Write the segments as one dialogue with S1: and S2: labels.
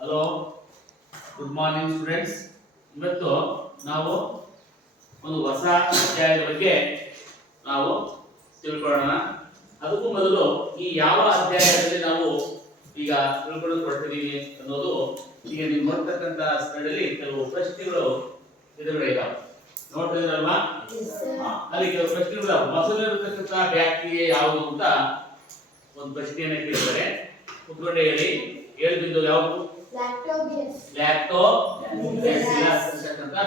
S1: Hello good morning students ಇವತ್ತು ನಾವು ಒಂದು ಹೊಸ ಅಧ್ಯಾಯದ ಬಗ್ಗೆ ನಾವು ತಿಳ್ಕೊಳ್ಳೋಣ. ಅದಕ್ಕೂ ಮೊದಲು ಈ ಯಾವ ಅಧ್ಯಾಯದಲ್ಲಿ ನಾವು ಈಗ ತಿಳ್ಕೊಳ್ಳೋದು ಕೊಡ್ತಿದ್ದೀವಿ ಅನ್ನೋದು ಈಗ ನೀವು ಬರ್ತಕ್ಕಂತಹ ಸ್ಥಳದಲ್ಲಿ ಕೆಲವು ಪ್ರಶ್ನೆಗಳು ಎದುರುಗಡೆ ಇದಾವೆ ನೋಡ್ತಿದ್ರಲ್ವಾ ಅಲ್ಲಿ ಕೆಲವು ಪ್ರಶ್ನೆಗಳು ಇರತಕ್ಕಂತಹ ಬ್ಯಾಕ್ಟೀರಿಯಾ ಯಾವುದು ಅಂತ ಒಂದು ಪ್ರಶ್ನೆಯನ್ನು ಕೇಳಿದ್ದಾರೆ. ಕುತ್ಕೊಂಡೆ ಹೇಳಿ ಯಾವುದು?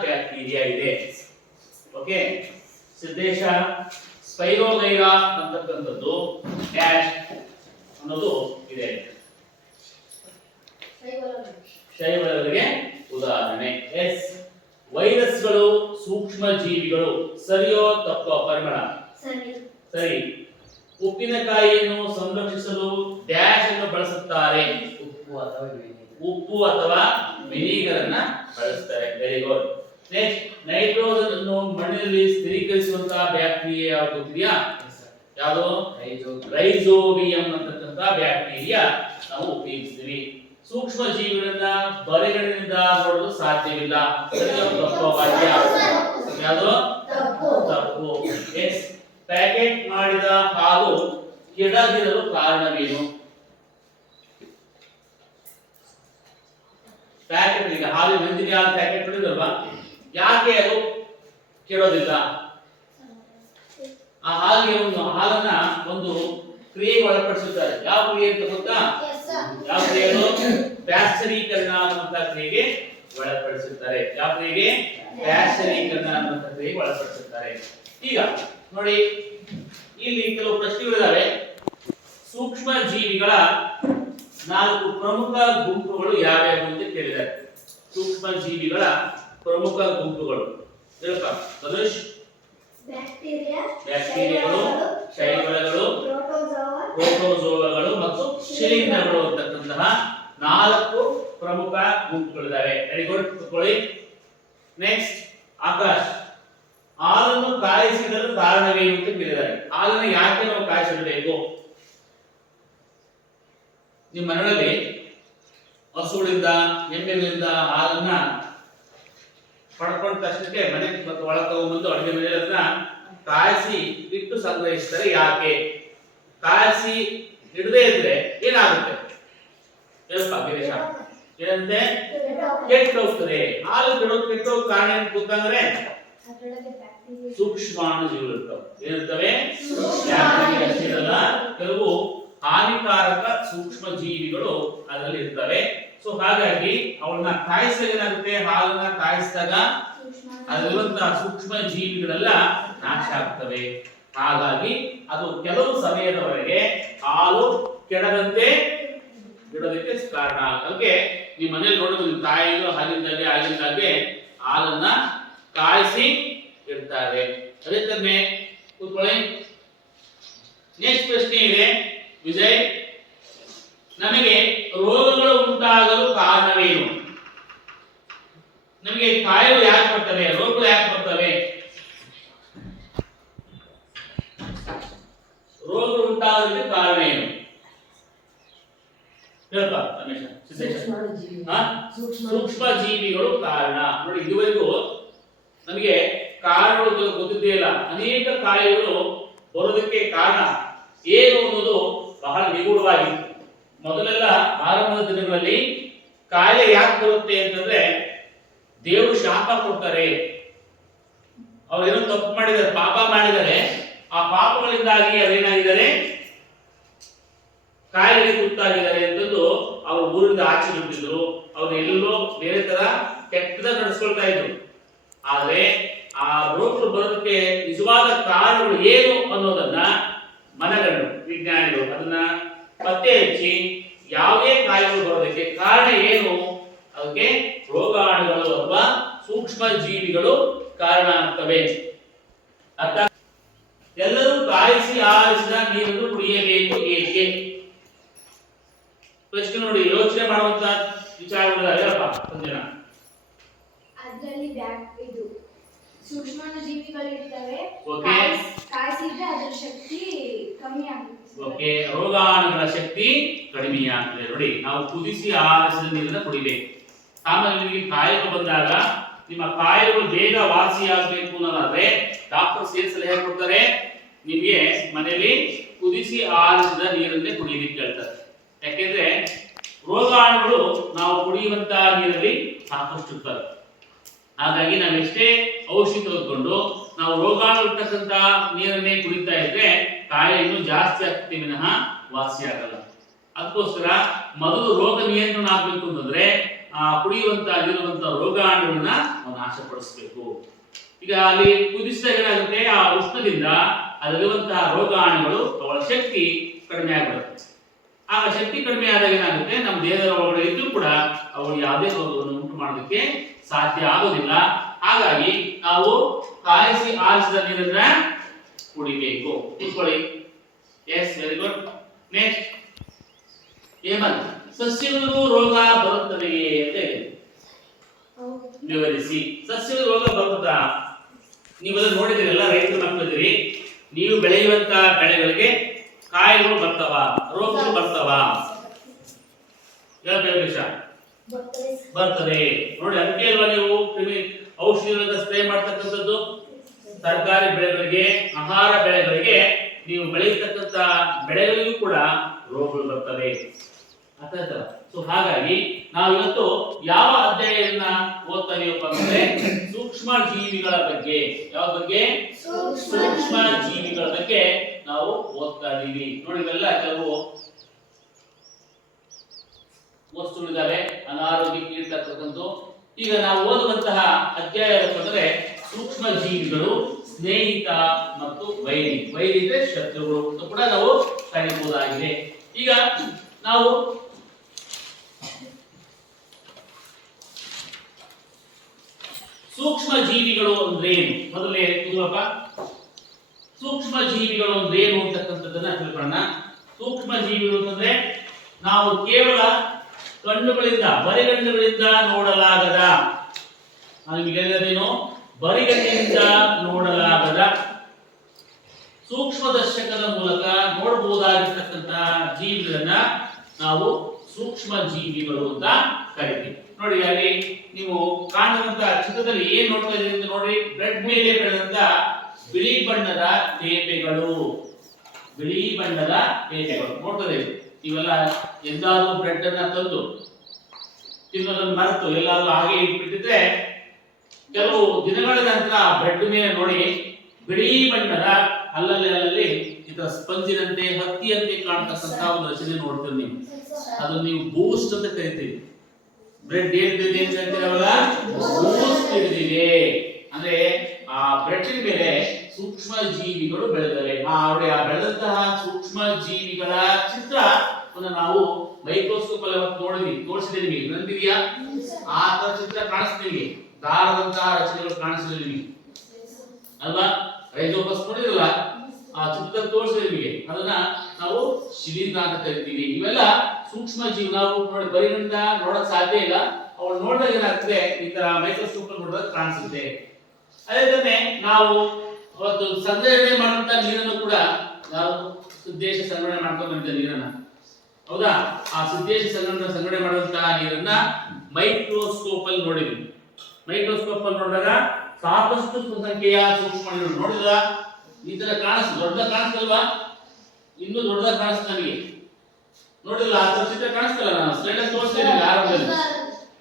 S1: ಬ್ಯಾಕ್ಟೀರಿಯಾ ಇದೆ. ಓಕೆ ಸಿದ್ದೇಶ ಸ್ಪೈರೋಗೈರಾ ಅಂತಕ್ಕಂಥದ್ದು ಡ್ಯಾಶ್ ಅನ್ನೋದು ಇದೆ. ಶೈವಲಗಳಿಗೆ ಉದಾಹರಣೆ. ಎಸ್ ವೈರಸ್ಗಳು ಸೂಕ್ಷ್ಮ ಜೀವಿಗಳು ಸರಿಯೋ ತಪ್ಪೋ ಪರಿಮಳ?
S2: ಸರಿ.
S1: ಸರಿ. ಉಪ್ಪಿನಕಾಯಿಯನ್ನು ಸಂರಕ್ಷಿಸಲು ಡ್ಯಾಶ್ ಅನ್ನು ಬಳಸುತ್ತಾರೆ.
S3: ಉಪ್ಪು ಅಥವಾ.
S1: ಉಪ್ಪು ಅಥವಾ ವಿನಿಗರ್ ಅನ್ನ ಬಳಸ್ತಾರೆ. ವೆರಿ ಗುಡ್ ನೆಕ್ಸ್ಟ್ ನೈಟ್ರೋಜನ್ ಅನ್ನು ಮಣ್ಣಿನಲ್ಲಿ ಸ್ಥಿರೀಕರಿಸುವಂತಹ ಬ್ಯಾಕ್ಟೀರಿಯಾ ಯಾವುದು ಗೊತ್ತಿದೆಯಾ ಯಾವುದು?
S3: ರೈಜೋ-
S1: ರೈಸೋಬಿಯಂ ಅಂತಕ್ಕಂಥ ಬ್ಯಾಕ್ಟೀರಿಯಾ ನಾವು ಉಪಯೋಗಿಸ್ತೀವಿ. ಸೂಕ್ಷ್ಮ ಜೀವಿಗಳನ್ನ ಬರೆಗಳಿಂದ ನೋಡಲು ಸಾಧ್ಯವಿಲ್ಲ. ಸರಿಯೋ ತಪ್ಪೋ ವಾಕ್ಯ. ಯಾವುದು?
S2: ತಪ್ಪು.
S1: ಪ್ಯಾಕೆಟ್ ಮಾಡಿದ ಹಾಲು ಕೆಡದಿರಲು ಕಾರಣವೇನು? ಪ್ಯಾಕೆಟ್ ಈಗ ಹಾಲು ನಂದಿನಿ ಹಾಲು ಪ್ಯಾಕೆಟ್ ಮಾಡಿದ್ರಲ್ವಾ ಯಾಕೆ ಅದು ಕೇಳೋದಿಲ್ಲ? ಆ ಹಾಲಿಗೆ ಒಂದು ಹಾಲನ್ನ ಒಂದು ಕ್ರಿಯೆಗೆ ಒಳಪಡಿಸುತ್ತಾರೆ. ಯಾವ ಕ್ರಿಯೆ ಅಂತ ಗೊತ್ತಾ. ಯಾವ ಕ್ರಿಯೆ ಪ್ಯಾಸ್ಟರೀಕರಣ ಅನ್ನುವಂತ ಕ್ರಿಯೆಗೆ ಒಳಪಡಿಸುತ್ತಾರೆ. ಯಾವ ಕ್ರಿಯೆಗೆ? ಪ್ಯಾಸ್ಟರೀಕರಣ ಅನ್ನುವಂತ ಕ್ರಿಯೆಗೆ ಒಳಪಡಿಸುತ್ತಾರೆ. ಈಗ ನೋಡಿ ಇಲ್ಲಿ ಕೆಲವು ಪ್ರಶ್ನೆಗಳಿದಾವೆ. ಸೂಕ್ಷ್ಮ ಜೀವಿಗಳ ನಾಲ್ಕು ಪ್ರಮುಖ ಗುಂಪುಗಳು ಯಾವ್ಯಾವು ಅಂತ ಕೇಳಿದ್ದಾರೆ. ಸೂಕ್ಷ್ಮ ಜೀವಿಗಳ ಪ್ರಮುಖ ಗುಂಪುಗಳು. ಹೇಳಪ್ಪ
S2: ಧನುಷ್
S1: ಬ್ಯಾಕ್ಟೀರಿಯಾಗಳು ಶೈವಳಗಳು ಪ್ರೋಟೋಜೋಗಳು ಮತ್ತು ಶಿಲೀಂಧ್ರಗಳು ಅಂತಕ್ಕಂತಹ ನಾಲ್ಕು ಪ್ರಮುಖ ಗುಂಪುಗಳಿದ್ದಾವೆ ವೆರಿ ಗುಡ್ ಕೊಳಿ ನೆಕ್ಸ್ಟ್ ಆಕಾಶ್. ಹಾಲನ್ನು ಕಾಯಿಸಿಡಲು ಕಾರಣವೇನು ಅಂತ ಕೇಳಿದ್ದಾರೆ. ಹಾಲನ್ನು ಯಾಕೆ ನಾವು ಕಾಯಿಸಿಡಬೇಕು? ನಿಮ್ಮ ಮನೆಯಲ್ಲಿ ಹಸುಗಳಿಂದ, ಎಮ್ಮೆಗಳಿಂದ ಹಾಲನ್ನ ಪಡ್ಕೊಂಡ ತಕ್ಷಣಕ್ಕೆ ಮನೆ ಮತ್ತು ಒಳಗೆ ತಗೊಂಡ್ಬಂದು ಅಡುಗೆ ಮನೆಯಲ್ಲಿ ಅದನ್ನ ಕಾಯಿಸಿ ಇಟ್ಟು ಸಂಗ್ರಹಿಸ್ತಾರೆ. ಯಾಕೆ? ಕಾಯಿಸಿ ಇಡದೆ ಇದ್ರೆ ಏನಾಗುತ್ತೆ? ಏನಂತೆ? ಕೆಟ್ಟ ಹೋಗ್ತದೆ ಹಾಲು ಕೆಡೋ ಕೆಟ್ಟೋ ಕಾರಣ ಏನು ಗೊತ್ತಂದ್ರೆ
S2: ಅದ್ರೊಳಗೆ bacteria.
S1: ಸೂಕ್ಷ್ಮಾಣು ಜೀವಿಗಳು ಇರ್ತವೆ ಏನಿರ್ತವೆ ಕೆಲವು ಹಾನಿಕಾರಕ ಸೂಕ್ಷ್ಮ ಜೀವಿಗಳು ಅದರಲ್ಲಿ ಇರ್ತವೆ. ಸೊ ಹಾಗಾಗಿ ಅವಳನ್ನ ಕಾಯಿಸಿದಾಗ ಏನಾಗುತ್ತೆ? ಹಾಲನ್ನ ಕಾಯಿಸಿದಾಗ ಅದರಲ್ಲಿರುವಂತಹ ಸೂಕ್ಷ್ಮ ಜೀವಿಗಳೆಲ್ಲ ನಾಶ ಆಗ್ತವೆ. ಹಾಗಾಗಿ ಅದು ಕೆಲವು ಸಮಯದವರೆಗೆ ಹಾಲು ಕೆಡದಂತೆ ಬಿಡೋದಕ್ಕೆ ಕಾರಣ ಅದಕ್ಕೆ ನಿಮ್ಮ ಮನೇಲಿ ನೋಡೋದು ತಾಯಿಗಳು ಹಾಲಿಂದಾಗೆ ಆಗಿದ್ದಾಗೆ ಹಾಲನ್ನ ಕಾಯಿಸಿ ಇಡ್ತಾರೆ. ಅದೇ ನೆಕ್ಸ್ಟ್ ಪ್ರಶ್ನೆ ಇದೆ. ವಿಜಯ್ ನಮಗೆ ರೋಗಗಳು ಉಂಟಾಗಲು ಕಾರಣವೇನು? ನಮಗೆ ಕಾಯಿಲೆ ಯಾಕೆ ಬರ್ತವೆ ರೋಗಗಳು ಯಾಕೆ ಬರ್ತವೆ? ರೋಗಗಳು ಉಂಟಾಗೋದಕ್ಕೆ ಕಾರಣ ಏನು? ಸೂಕ್ಷ್ಮ ಜೀವಿಗಳು ಕಾರಣ. ನೋಡಿ ಇದುವರೆಗೂ ನಮಗೆ ಕಾರಣಗಳು ಗೊತ್ತಿದ್ದೇ ಇಲ್ಲ. ಅನೇಕ ಕಾಯಿಲೆಗಳು ಬರೋದಕ್ಕೆ ಕಾರಣ ಏನು ಅನ್ನೋದು ಬಹಳ ನಿಗೂಢವಾಗಿತ್ತು. ಮೊದಲೆಲ್ಲ ಆರಂಭದ ದಿನಗಳಲ್ಲಿ ಕಾಯಿಲೆ ಯಾಕೆ ಬರುತ್ತೆ ಅಂತಂದ್ರೆ ದೇವರು ಶಾಪ ಕೊಡ್ತಾರೆ. ಅವರೇನೋ ತಪ್ಪು ಮಾಡಿದ್ದಾರೆ, ಪಾಪ ಮಾಡಿದರೆ ಆ ಪಾಪಗಳಿಂದಾಗಿ ಅವರೇನಾಗಿದ್ದಾರೆ? ಕಾಯಿಲೆಗೆ ತುತ್ತಾಗಿದ್ದಾರೆ ಅಂತಂದು ಅವ್ರ ಊರಿಂದ ಆಚೆ ಬಿಟ್ಟಿದ್ರು ಅವ್ರು ಎಲ್ಲೋ ಬೇರೆ ತರ ಕೆಟ್ಟದ ನಡೆಸ್ಕೊಳ್ತಾ ಇದ್ರು. ಆದ್ರೆ ಆ ರೋಗರು ಬರೋದಕ್ಕೆ ನಿಜವಾದ ಕಾರಣಗಳು ಏನು ಅನ್ನೋದನ್ನ ಮನಗಂಡು ವಿಜ್ಞಾನಿಗಳು ಅದನ್ನ ಪತ್ತೆ ಹಚ್ಚಿ ಯಾವುದೇ ಕಾಯಿಲೆಗಳು ಬರೋದಕ್ಕೆ ಕಾರಣ ಏನು? ಅದಕ್ಕೆ ರೋಗಾಣುಗಳು ಅಥವಾ ಸೂಕ್ಷ್ಮ ಜೀವಿಗಳು ಕಾರಣ ಆಗ್ತವೆ. ಅರ್ಥ? ಎಲ್ಲರೂ ಕಾಯಿಸಿ ಆರಿಸಿದ ನೀರನ್ನು ಕುಡಿಯಬೇಕು ಏಕೆ? ಪ್ರಶ್ನೆ ನೋಡಿ, ಯೋಚನೆ ಮಾಡುವಂತ ವಿಚಾರಗಳು
S2: ಅದ್ರಲ್ಲಿ ಬ್ಯಾಕ್ ಇದು ಸೂಕ್ಷ್ಮಾಣು ಜೀವಿಗಳು ಇರ್ತವೆ ಕಾಯಿಸಿದ್ರೆ ಅದ್ರ ಶಕ್ತಿ ಕಮ್ಮಿ ಆಗುತ್ತೆ.
S1: ಓಕೆ ರೋಗಾಣುಗಳ ಶಕ್ತಿ ಕಡಿಮೆಯಾಗ್ತದೆ ನೋಡಿ. ನಾವು ಕುದಿಸಿ ಆರಿಸಿದ ನೀರನ್ನ ಕುಡಿಬೇಕು. ಆಮೇಲೆ ನಿಮಗೆ ಕಾಯಿಲೆ ಬಂದಾಗ ನಿಮ್ಮ ಕಾಯಿಲೆಗಳು ಬೇಗ ವಾಸಿಯಾಗಬೇಕು ಅನ್ನೋದಾದ್ರೆ ಡಾಕ್ಟರ್ ಸೇರಿಸಲು ಸಲಹೆ ಕೊಡ್ತಾರೆ ನಿಮಗೆ ಮನೆಯಲ್ಲಿ ಕುದಿಸಿ ಆರಿಸಿದ ನೀರನ್ನೇ ಕುಡಿಯಲಿಕ್ಕೆ ಹೇಳ್ತಾರೆ. ಯಾಕೆಂದ್ರೆ ರೋಗಾಣುಗಳು ನಾವು ಕುಡಿಯುವಂತಹ ನೀರಲ್ಲಿ ಸಾಕಷ್ಟು ಇರ್ತವೆ. ಹಾಗಾಗಿ ನಾವೆಷ್ಟೇ ಔಷಧಿ ತೆಗೆದುಕೊಂಡು ನಾವು ರೋಗಾಣು ಇರ್ತಕ್ಕಂತಹ ನೀರನ್ನೇ ಕುಡಿತಾ ಇದ್ರೆ ಕಾಯಿಲೆ ಇನ್ನೂ ಜಾಸ್ತಿ ಆಗ್ತದೆ ವಿನಃ ವಾಸಿ ಆಗಲ್ಲ. ಅದಕ್ಕೋಸ್ಕರ ಮೊದಲು ರೋಗ ನಿಯಂತ್ರಣ ಆಗ್ಬೇಕು ಅಂತಂದ್ರೆ, ಆ ಕುಡಿಯುವಂತ ಇರುವಂತ ರೋಗಾಣುಗಳನ್ನ ನಾವು ನಾಶಪಡಿಸಬೇಕು. ಈಗ ಅಲ್ಲಿ ಕುದಿಸಿದಾಗ ಏನಾಗುತ್ತೆ ಆ ಉಷ್ಣದಿಂದ ಅದರಲ್ಲಿರುವಂತಹ ರೋಗಾಣುಗಳು ಅವಳ ಶಕ್ತಿ ಕಡಿಮೆ ಆಗಿಬಿಡುತ್ತೆ. ಆಗ ಶಕ್ತಿ ಕಡಿಮೆ ಆದಾಗ ಏನಾಗುತ್ತೆ? ನಮ್ಮ ದೇಹದ ಒಳಗಡೆ ಇದ್ರೂ ಕೂಡ ಅವು ಯಾವುದೇ ರೋಗವನ್ನು ಉಂಟು ಮಾಡೋದಕ್ಕೆ ಸಾಧ್ಯ ಆಗೋದಿಲ್ಲ. ಹಾಗಾಗಿ ನಾವು ಕಾಯಿಸಿ ಆರಿಸಿದ ನೀರನ್ನ ಕುಡಿಬೇಕು. ಕುತ್ಕೊಳ್ಳಿ. Yes very good next Hemanth ಸಸ್ಯಗಳು ರೋಗ ಬರುತ್ತದೆಯೇ ಅಂತ ವಿವರಿಸಿ. ಸಸ್ಯಗಳು ರೋಗ ಬರುತ್ತಾ ನೀವೆಲ್ಲ ನೋಡಿದಿರಲ್ಲ ರೈತರು ನಂಬಿದ್ರಿ ನೀವು ಬೆಳೆಯುವಂತ ಬೆಳೆಗಳಿಗೆ ಕಾಯಿಗಳು ಬರ್ತವ ರೋಗಗಳು ಬರ್ತವ. ಹೇಳ್ಬೇಕು ವಿಷಯ
S2: ಬರ್ತದೆ.
S1: ನೋಡಿ ಅದಕ್ಕೆ ಅಲ್ವಾ ನೀವು ಕ್ರಿಮಿ ಔಷಧಿಗಳನ್ನ ಸ್ಪ್ರೇ ಮಾಡ್ತಕ್ಕಂಥದ್ದು? ತರಕಾರಿ ಬೆಳೆಗಳಿಗೆ ಆಹಾರ ಬೆಳೆಗಳಿಗೆ ನೀವು ಬೆಳೆಯತಕ್ಕಂತ ಬೆಳೆಗಳಿಗೂ ಕೂಡ ರೋಗಗಳು ಬರ್ತವೆ. ಸೊ ಹಾಗಾಗಿ ನಾವು ಇವತ್ತು ಯಾವ ಅಧ್ಯಾಯನ್ನ ಓದ್ತಾ ಇದೀವಪ್ಪ ಅಂದ್ರೆ ಸೂಕ್ಷ್ಮ ಜೀವಿಗಳ ಬಗ್ಗೆ. ಯಾವ ಬಗ್ಗೆ? ಸೂಕ್ಷ್ಮ ಜೀವಿಗಳ ಬಗ್ಗೆ ನಾವು ಓದ್ತಾ ಇದೀವಿ. ನೋಡಿ ಇವೆಲ್ಲ ಕೆಲವು ವಸ್ತುಗಳಿದ್ದಾವೆ ಅನಾರೋಗ್ಯಕ್ಕೆ ಇರ್ತಕ್ಕಂಥ ಈಗ ನಾವು ಓದುವಂತಹ ಅಧ್ಯಾಯ ಅಂದ್ರೆ ಸೂಕ್ಷ್ಮ ಜೀವಿಗಳು ಸ್ನೇಹಿತ ಮತ್ತು ವೈರಿ. ವೈರಿ ಅಂದ್ರೆ ಶತ್ರುಗಳು ಅಂತ ಕೂಡ ನಾವು ಕರೀಬಹುದಾಗಿದೆ. ಈಗ ನಾವು ಸೂಕ್ಷ್ಮ ಜೀವಿಗಳು ಅಂದ್ರೆ ಏನು? ಮೊದಲೇ ಕುದುರಪ್ಪ ಸೂಕ್ಷ್ಮ ಜೀವಿಗಳು ಅಂದ್ರೆ ಏನು ಅಂತಕ್ಕಂಥದ್ದನ್ನ ತಿಳ್ಕೊಳ್ಳೋಣ. ಸೂಕ್ಷ್ಮ ಜೀವಿಗಳು ಅಂತಂದ್ರೆ ನಾವು ಕೇವಲ ಕಣ್ಣುಗಳಿಂದ ಬರಿಗಣ್ಣುಗಳಿಂದ ನೋಡಲಾಗದ. ನಾನು ಬರಿಗಣ್ಣಿನಿಂದ ನೋಡಲಾಗದ. ಸೂಕ್ಷ್ಮದರ್ಶಕದ ಮೂಲಕ ನೋಡಬಹುದಾಗಿರ್ತಕ್ಕಂತಹ ಜೀವಿಗಳನ್ನ ನಾವು ಸೂಕ್ಷ್ಮ ಜೀವಿಗಳು ಅಂತ ಕರಿತೀವಿ. ನೋಡಿ ಅಲ್ಲಿ ನೀವು ಕಾಣುವಂತ ಚಿತ್ರದಲ್ಲಿ ಏನ್ ನೋಡ್ತಾ ಇದ್ದೀರಿ ಅಂತ ನೋಡಿ, ಬ್ರೆಡ್ ಮೇಲೆ ಬೆಳೆದಂತ ಬಿಳಿ ಬಣ್ಣದ ತೇಪೆಗಳು ಬಿಳಿ ಬಣ್ಣದ ತೇಪೆಗಳು ನೋಡ್ತಾ ಇವೆಲ್ಲ ಎಂದಾದ್ರೂ ಬ್ರೆಡ್ ಅನ್ನ ತಂದು ತಿನ್ನೋದನ್ನ ಮರೆತು ಎಲ್ಲಾದ್ರೂ ಹಾಗೆ ಇಟ್ಬಿಟ್ಟಿದ್ರೆ ಕೆಲವು ದಿನಗಳ ನಂತರ ಬ್ರೆಡ್ ಮೇಲೆ ನೋಡಿ ಬಿಳಿ ಬಣ್ಣದ ಅಲ್ಲಲ್ಲಿ ಅಲ್ಲಲ್ಲಿ ತರ ಸ್ಪಂಜಿನಂತೆ, ಹತ್ತಿಯಂತೆ ಕಾಣ್ತಕ್ಕಂತ ಒಂದು ರಚನೆ ನೋಡ್ತೀರಿ ನೀವು. ಅದು ನೀವು ಬೂಸ್ಟ್ ಅಂತ ಕರಿತೀವಿ ಬ್ರೆಡ್ ಏನ್ ಇದೆ ಅಂತ ಹೇಳ್ತೀರಲ್ಲ ಬೂಸ್ಟ್ ಹಿಡಿದಿದೆ ಅಂದ್ರೆ ಆ ಬ್ರೆಡ್ ಮೇಲೆ ಸೂಕ್ಷ್ಮ ಜೀವಿಗಳು ಬೆಳೆದವೆ. ಆ ಬೆಳೆದಂತಹ ಸೂಕ್ಷ್ಮ ಜೀವಿಗಳ ಚಿತ್ರ ನಾವು ಮೈಕ್ರೋಸ್ಕೋಪ್ ಅಲ್ಲಿ ನೋಡಿದ್ವಿ. ತೋರಿಸಿದೆ ನಿಮಗೆ. ನಂದಿದೆಯಾ ಆ ತರ ಚಿತ್ರ ಕಾಣಿಸ್ತೀವಿ ದಾರದಂತಹ ರಚನೆಗಳು ಕಾಣಿಸಿದೆ ನಿಮಗೆ. ಅಲ್ವಾ? ರೈಜೋಪಸ್ ನೋಡಿರಲ್ಲ ಆ ಚಿತ್ರದಲ್ಲಿ ತೋರಿಸಿದೆ ನಿಮಗೆ. ಅದನ್ನ ನಾವು ಶಿಲೀಂಧ್ರ ಅಂತ ಕರಿತೀವಿ. ಇವೆಲ್ಲ ಸೂಕ್ಷ್ಮ ಜೀವಿ ನಾವು ನೋಡಿ ಬರೀನಿಂದ ನೋಡಕ್ ಸಾಧ್ಯ ಇಲ್ಲ. ಅವಳು ನೋಡಿದಾಗ ಏನಾಗ್ತದೆ? ಈ ತರ ಮೈಕ್ರೋಸ್ಕೋಪ್ ನೋಡಿದಾಗ ಕಾಣಿಸುತ್ತೆ. ಅದೇ ನಾವು ಅವತ್ತು ಸಂಗ್ರಹಣೆ ಮಾಡುವಂತ ನೀರನ್ನು ಕೂಡ ನಾವು ಸುದ್ದೇಶ ಸಂಗ್ರಹಣೆ ಮಾಡ್ಕೊಂಡು ಬಂದಿದ್ದ ನೀರನ್ನ. ಹೌದಾ? ಆ ಸುದ್ದೇಶ ಸಂಗ್ರಹಣೆ ಸಂಗ್ರಹಣೆ ಮಾಡುವಂತಹ ನೀರನ್ನ ಮೈಕ್ರೋಸ್ಕೋಪ್ ಅಲ್ಲಿ ನೋಡಿದ್ವಿ. ಮೈಕ್ರೋಸ್ಕೋಪ್ ಅಲ್ಲಿ ನೋಡಿದಾಗ ಸಾಕಷ್ಟು ಸಂಖ್ಯೆಯ ಸೂಕ್ಷ್ಮ ನೋಡಿದ ನೋಡಿದ್ರ ಈ ತರ ಕಾಣಿಸ್ ದೊಡ್ಡ ಕಾಣಿಸ್ತಲ್ವಾ ಇನ್ನೂ ದೊಡ್ಡದ ಕಾಣಿಸ್ತು ನನಗೆ ನೋಡಿಲ್ಲ ಆ ತರ ಚಿತ್ರ ಕಾಣಿಸ್ತಲ್ಲ ನಾನು? ಸ್ಲೈಡ್ ತೋರಿಸ್ತೇನೆ ಆರಂಭದಲ್ಲಿ.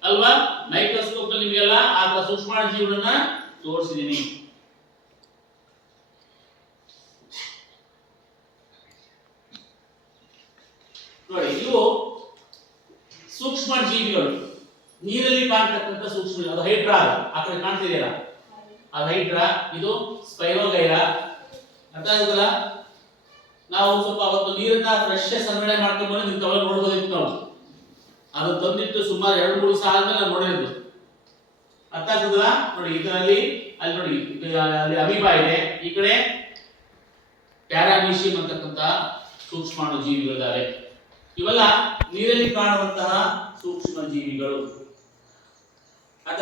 S1: ಅಲ್ವಾ? ಮೈಕ್ರೋಸ್ಕೋಪ್ ಅಲ್ಲಿ ನಿಮಗೆಲ್ಲ ಆ ತರ ಸೂಕ್ಷ್ಮ ಜೀವನ ತೋರಿಸಿದೀನಿ ನೋಡಿ, ಇವು ಸೂಕ್ಷ್ಮ ಜೀವಿಗಳು ನೀರಲ್ಲಿ ಕಾಣ್ತಕ್ಕಂಥ ಸೂಕ್ಷ್ಮ ಅದು ಹೈಡ್ರಾ. ಆ ಕಡೆ ಕಾಣ್ತಿದೆಯಲ್ಲ? ಅದು ಹೈಡ್ರಾ, ಇದು ಸ್ಪೈರೋಗೈರಾ. ಅರ್ಥ ಆಗುತ್ತಲ್ಲ ನಾವು ಸ್ವಲ್ಪ ಅವತ್ತು ನೀರನ್ನ ಫ್ರೆಶ್ ಸಂಗ್ರಹಣೆ ಮಾಡ್ಕೊಂಡು ಬಂದು ಇಂಥವೆಲ್ಲ ನೋಡ್ಬೋದಿತ್ತು ನಾವು. ಅದು ತಂದಿಟ್ಟು ಸುಮಾರು ಎರಡು, ಮೂರು ದಿವಸ ಆದ್ಮೇಲೆ ನಾವು ನೋಡಿದ್ದು ಅರ್ಥ ಆಗ್ತದಲ್ಲ ನೋಡಿ, ಇದರಲ್ಲಿ, ಅಲ್ಲಿ ನೋಡಿ ಅಲ್ಲಿ ಅಮೀಬಾ ಇದೆ. ಈ ಕಡೆ ಪ್ಯಾರಾಮೀಶಿಯಂ ಅಂತಕ್ಕಂಥ ಸೂಕ್ಷ್ಮಾಣು ಜೀವಿಗಳಿದ್ದಾವೆ ಇವೆಲ್ಲ ನೀರಲ್ಲಿ ಕಾಣುವಂತಹ ಸೂಕ್ಷ್ಮ ಜೀವಿಗಳು ಅರ್ಥ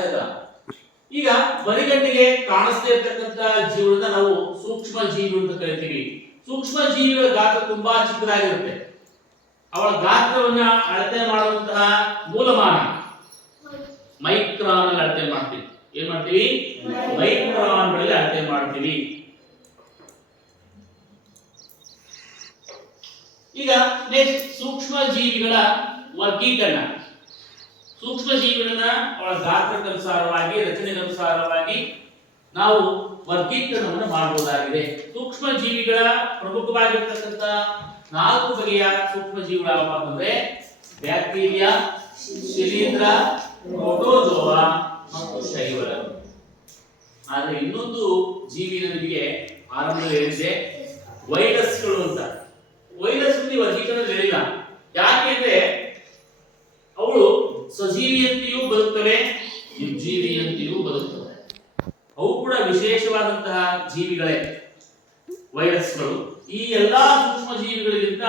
S1: ಈಗ ಬರಿಗಣ್ಣಿಗೆ ಕಾಣಿಸ್ತಾ ಇರ್ತಕ್ಕಂಥ ಜೀವನ ನಾವು ಸೂಕ್ಷ್ಮ ಜೀವಿ ಅಂತ ಕರಿತೀವಿ. ಸೂಕ್ಷ್ಮ ಜೀವಿಗಳ ಗಾತ್ರ ತುಂಬಾ ಚಿಕ್ಕದಾಗಿರುತ್ತೆ. ಅವಳ ಗಾತ್ರವನ್ನ ಅಳತೆ ಮಾಡುವಂತಹ ಮೂಲಮಾನ. ಮೈಕ್ರಾನ್ ಅಳತೆ ಮಾಡ್ತೀವಿ. ಏನ್ ಮಾಡ್ತೀವಿ? ಮೈಕ್ರಾನ್ಗಳಲ್ಲಿ ಅಳತೆ ಮಾಡ್ತೀವಿ. ಈಗ ನೆಕ್ಸ್ಟ್ ಸೂಕ್ಷ್ಮ ಜೀವಿಗಳ ವರ್ಗೀಕರಣ ಸೂಕ್ಷ್ಮ ಜೀವಿಗಳನ್ನ ಅವಳ ಗಾತ್ರಕ್ಕನುಸಾರವಾಗಿ ರಚನೆಗನುಸಾರವಾಗಿ ನಾವು ವರ್ಗೀಕರಣವನ್ನು ಮಾಡಬಹುದಾಗಿದೆ. ಸೂಕ್ಷ್ಮ ಜೀವಿಗಳ ಪ್ರಮುಖವಾಗಿರ್ತಕ್ಕಂಥ ನಾಲ್ಕು ಬಗೆಯ ಸೂಕ್ಷ್ಮ ಜೀವಿಗಳು ಯಾವಾಗ ಅಂತಂದ್ರೆ ಬ್ಯಾಕ್ಟೀರಿಯಾ, ಶಿಲೀಂಧ್ರ, ಪ್ರೋಟೋಜೋವಾ ಮತ್ತು ಶೈವರ. ಆದ್ರೆ ಇನ್ನೊಂದು ಜೀವಿ ನನಗೆ ಆರಂಭದಲ್ಲಿ ವೈರಸ್ಗಳು ಅಂತ. ವೈರಸ್ ವರ್ಗೀಕರಣ ಯಾಕೆ ಯಾಕೆಂದ್ರೆ ಅವಳು ಸಜೀವಿಯಂತೆಯೂ ಬದುಕ್ತವೆ. ನಿರ್ಜೀವಿಯಂತೆಯೂ ಬದುಕ್ತವೆ. ಅವು ಕೂಡ ವಿಶೇಷವಾದಂತಹ ಜೀವಿಗಳೇ ವೈರಸ್ಗಳು ಈ ಎಲ್ಲಾ ಸೂಕ್ಷ್ಮ ಜೀವಿಗಳಿಗಿಂತ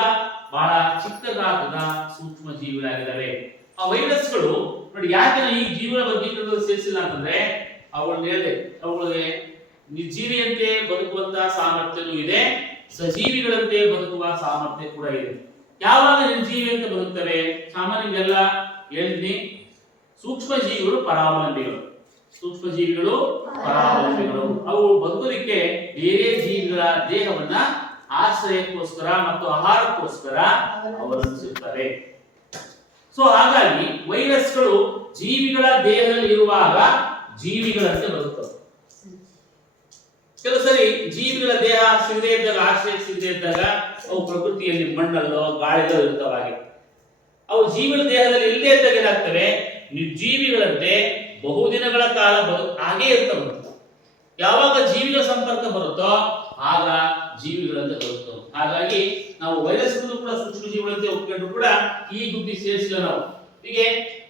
S1: ಬಹಳ ಚಿಕ್ಕದಾದ ಸೂಕ್ಷ್ಮ ಜೀವಿಗಳಾಗಿದ್ದಾವೆ ಆ ವೈರಸ್ಗಳು ನೋಡಿ ಯಾಕೆ ಈ ಜೀವನ ವರ್ಗೀಕರಣದಲ್ಲಿ ಸೇರಿಸಿಲ್ಲ ಅಂತಂದ್ರೆ ಅವಳ ಮೇಲೆ ಅವಳಿಗೆ ನಿರ್ಜೀವಿಯಂತೆ ಬದುಕುವಂತಹ ಸಾಮರ್ಥ್ಯನೂ ಇದೆ. ಸಜೀವಿಗಳಂತೆ ಬದುಕುವ ಸಾಮರ್ಥ್ಯ ಕೂಡ ಇದೆ. ಯಾವಾಗ ನಿರ್ಜೀವಿ ಅಂತ ಬದುಕ್ತವೆ? ಸಾಮಾನ್ಯವೆಲ್ಲ ಹೇಳಿದ್ನಿ ಸೂಕ್ಷ್ಮ ಜೀವಿಗಳು ಪರಾವಲಂಬಿಗಳು. ಸೂಕ್ಷ್ಮ ಜೀವಿಗಳು ಪರಾವಲಂಬಿಗಳು. ಅವು ಬದುಕೋದಿಕ್ಕೆ ಬೇರೆ ಜೀವಿಗಳ ದೇಹವನ್ನ ಆಶ್ರಯಕ್ಕೋಸ್ಕರ ಮತ್ತು ಆಹಾರಕ್ಕೋಸ್ಕರ ಅವಲಂಬಿಸುತ್ತವೆ. ಸೊ ಹಾಗಾಗಿ ವೈರಸ್ಗಳು ಜೀವಿಗಳ ದೇಹದಲ್ಲಿ ಇರುವಾಗ ಜೀವಿಗಳಂತೆ ಬದುಕುತ್ತವೆ. ಕೆಲವು ಸರಿ ಜೀವಿಗಳ ದೇಹ ಸಿಗದೆ ಇದ್ದಾಗ ಆಶ್ರಯ ಸಿಗದೆ ಇದ್ದಾಗ ಅವು ಪ್ರಕೃತಿಯಲ್ಲಿ ಮಣ್ಣಲ್ಲೋ ಗಾಳಿಲೋ ಇರ್ತವಾಗಿ ಅವು ಜೀವಿಗಳ ದೇಹದಲ್ಲಿ ಇಲ್ಲದೆ ಇದ್ದಾಗ ಏನಾಗ್ತವೆ? ನಿರ್ಜೀವಿಗಳಂತೆ ಬಹುದಿನಗಳ ಕಾಲ ಬದು ಹಾಗೆ ಇರ್ತವೆ ಯಾವಾಗ ಜೀವಿಗಳ ಸಂಪರ್ಕ ಬರುತ್ತೋ, ಆಗ ಜೀವಿಗಳಂತೆ ಬರುತ್ತೋ ಹಾಗಾಗಿ ನಾವು ವೈರಸ್ಗಳು ಕೂಡ ಸೂಕ್ಷ್ಮ ಜೀವಿಗಳಂತೆ ಒಪ್ಪಿಕೊಂಡು ಕೂಡ ಈ ಗುಂಪಿ ಸೇರಿಸಿಲ್ಲ ನಾವು. ಹೀಗೆ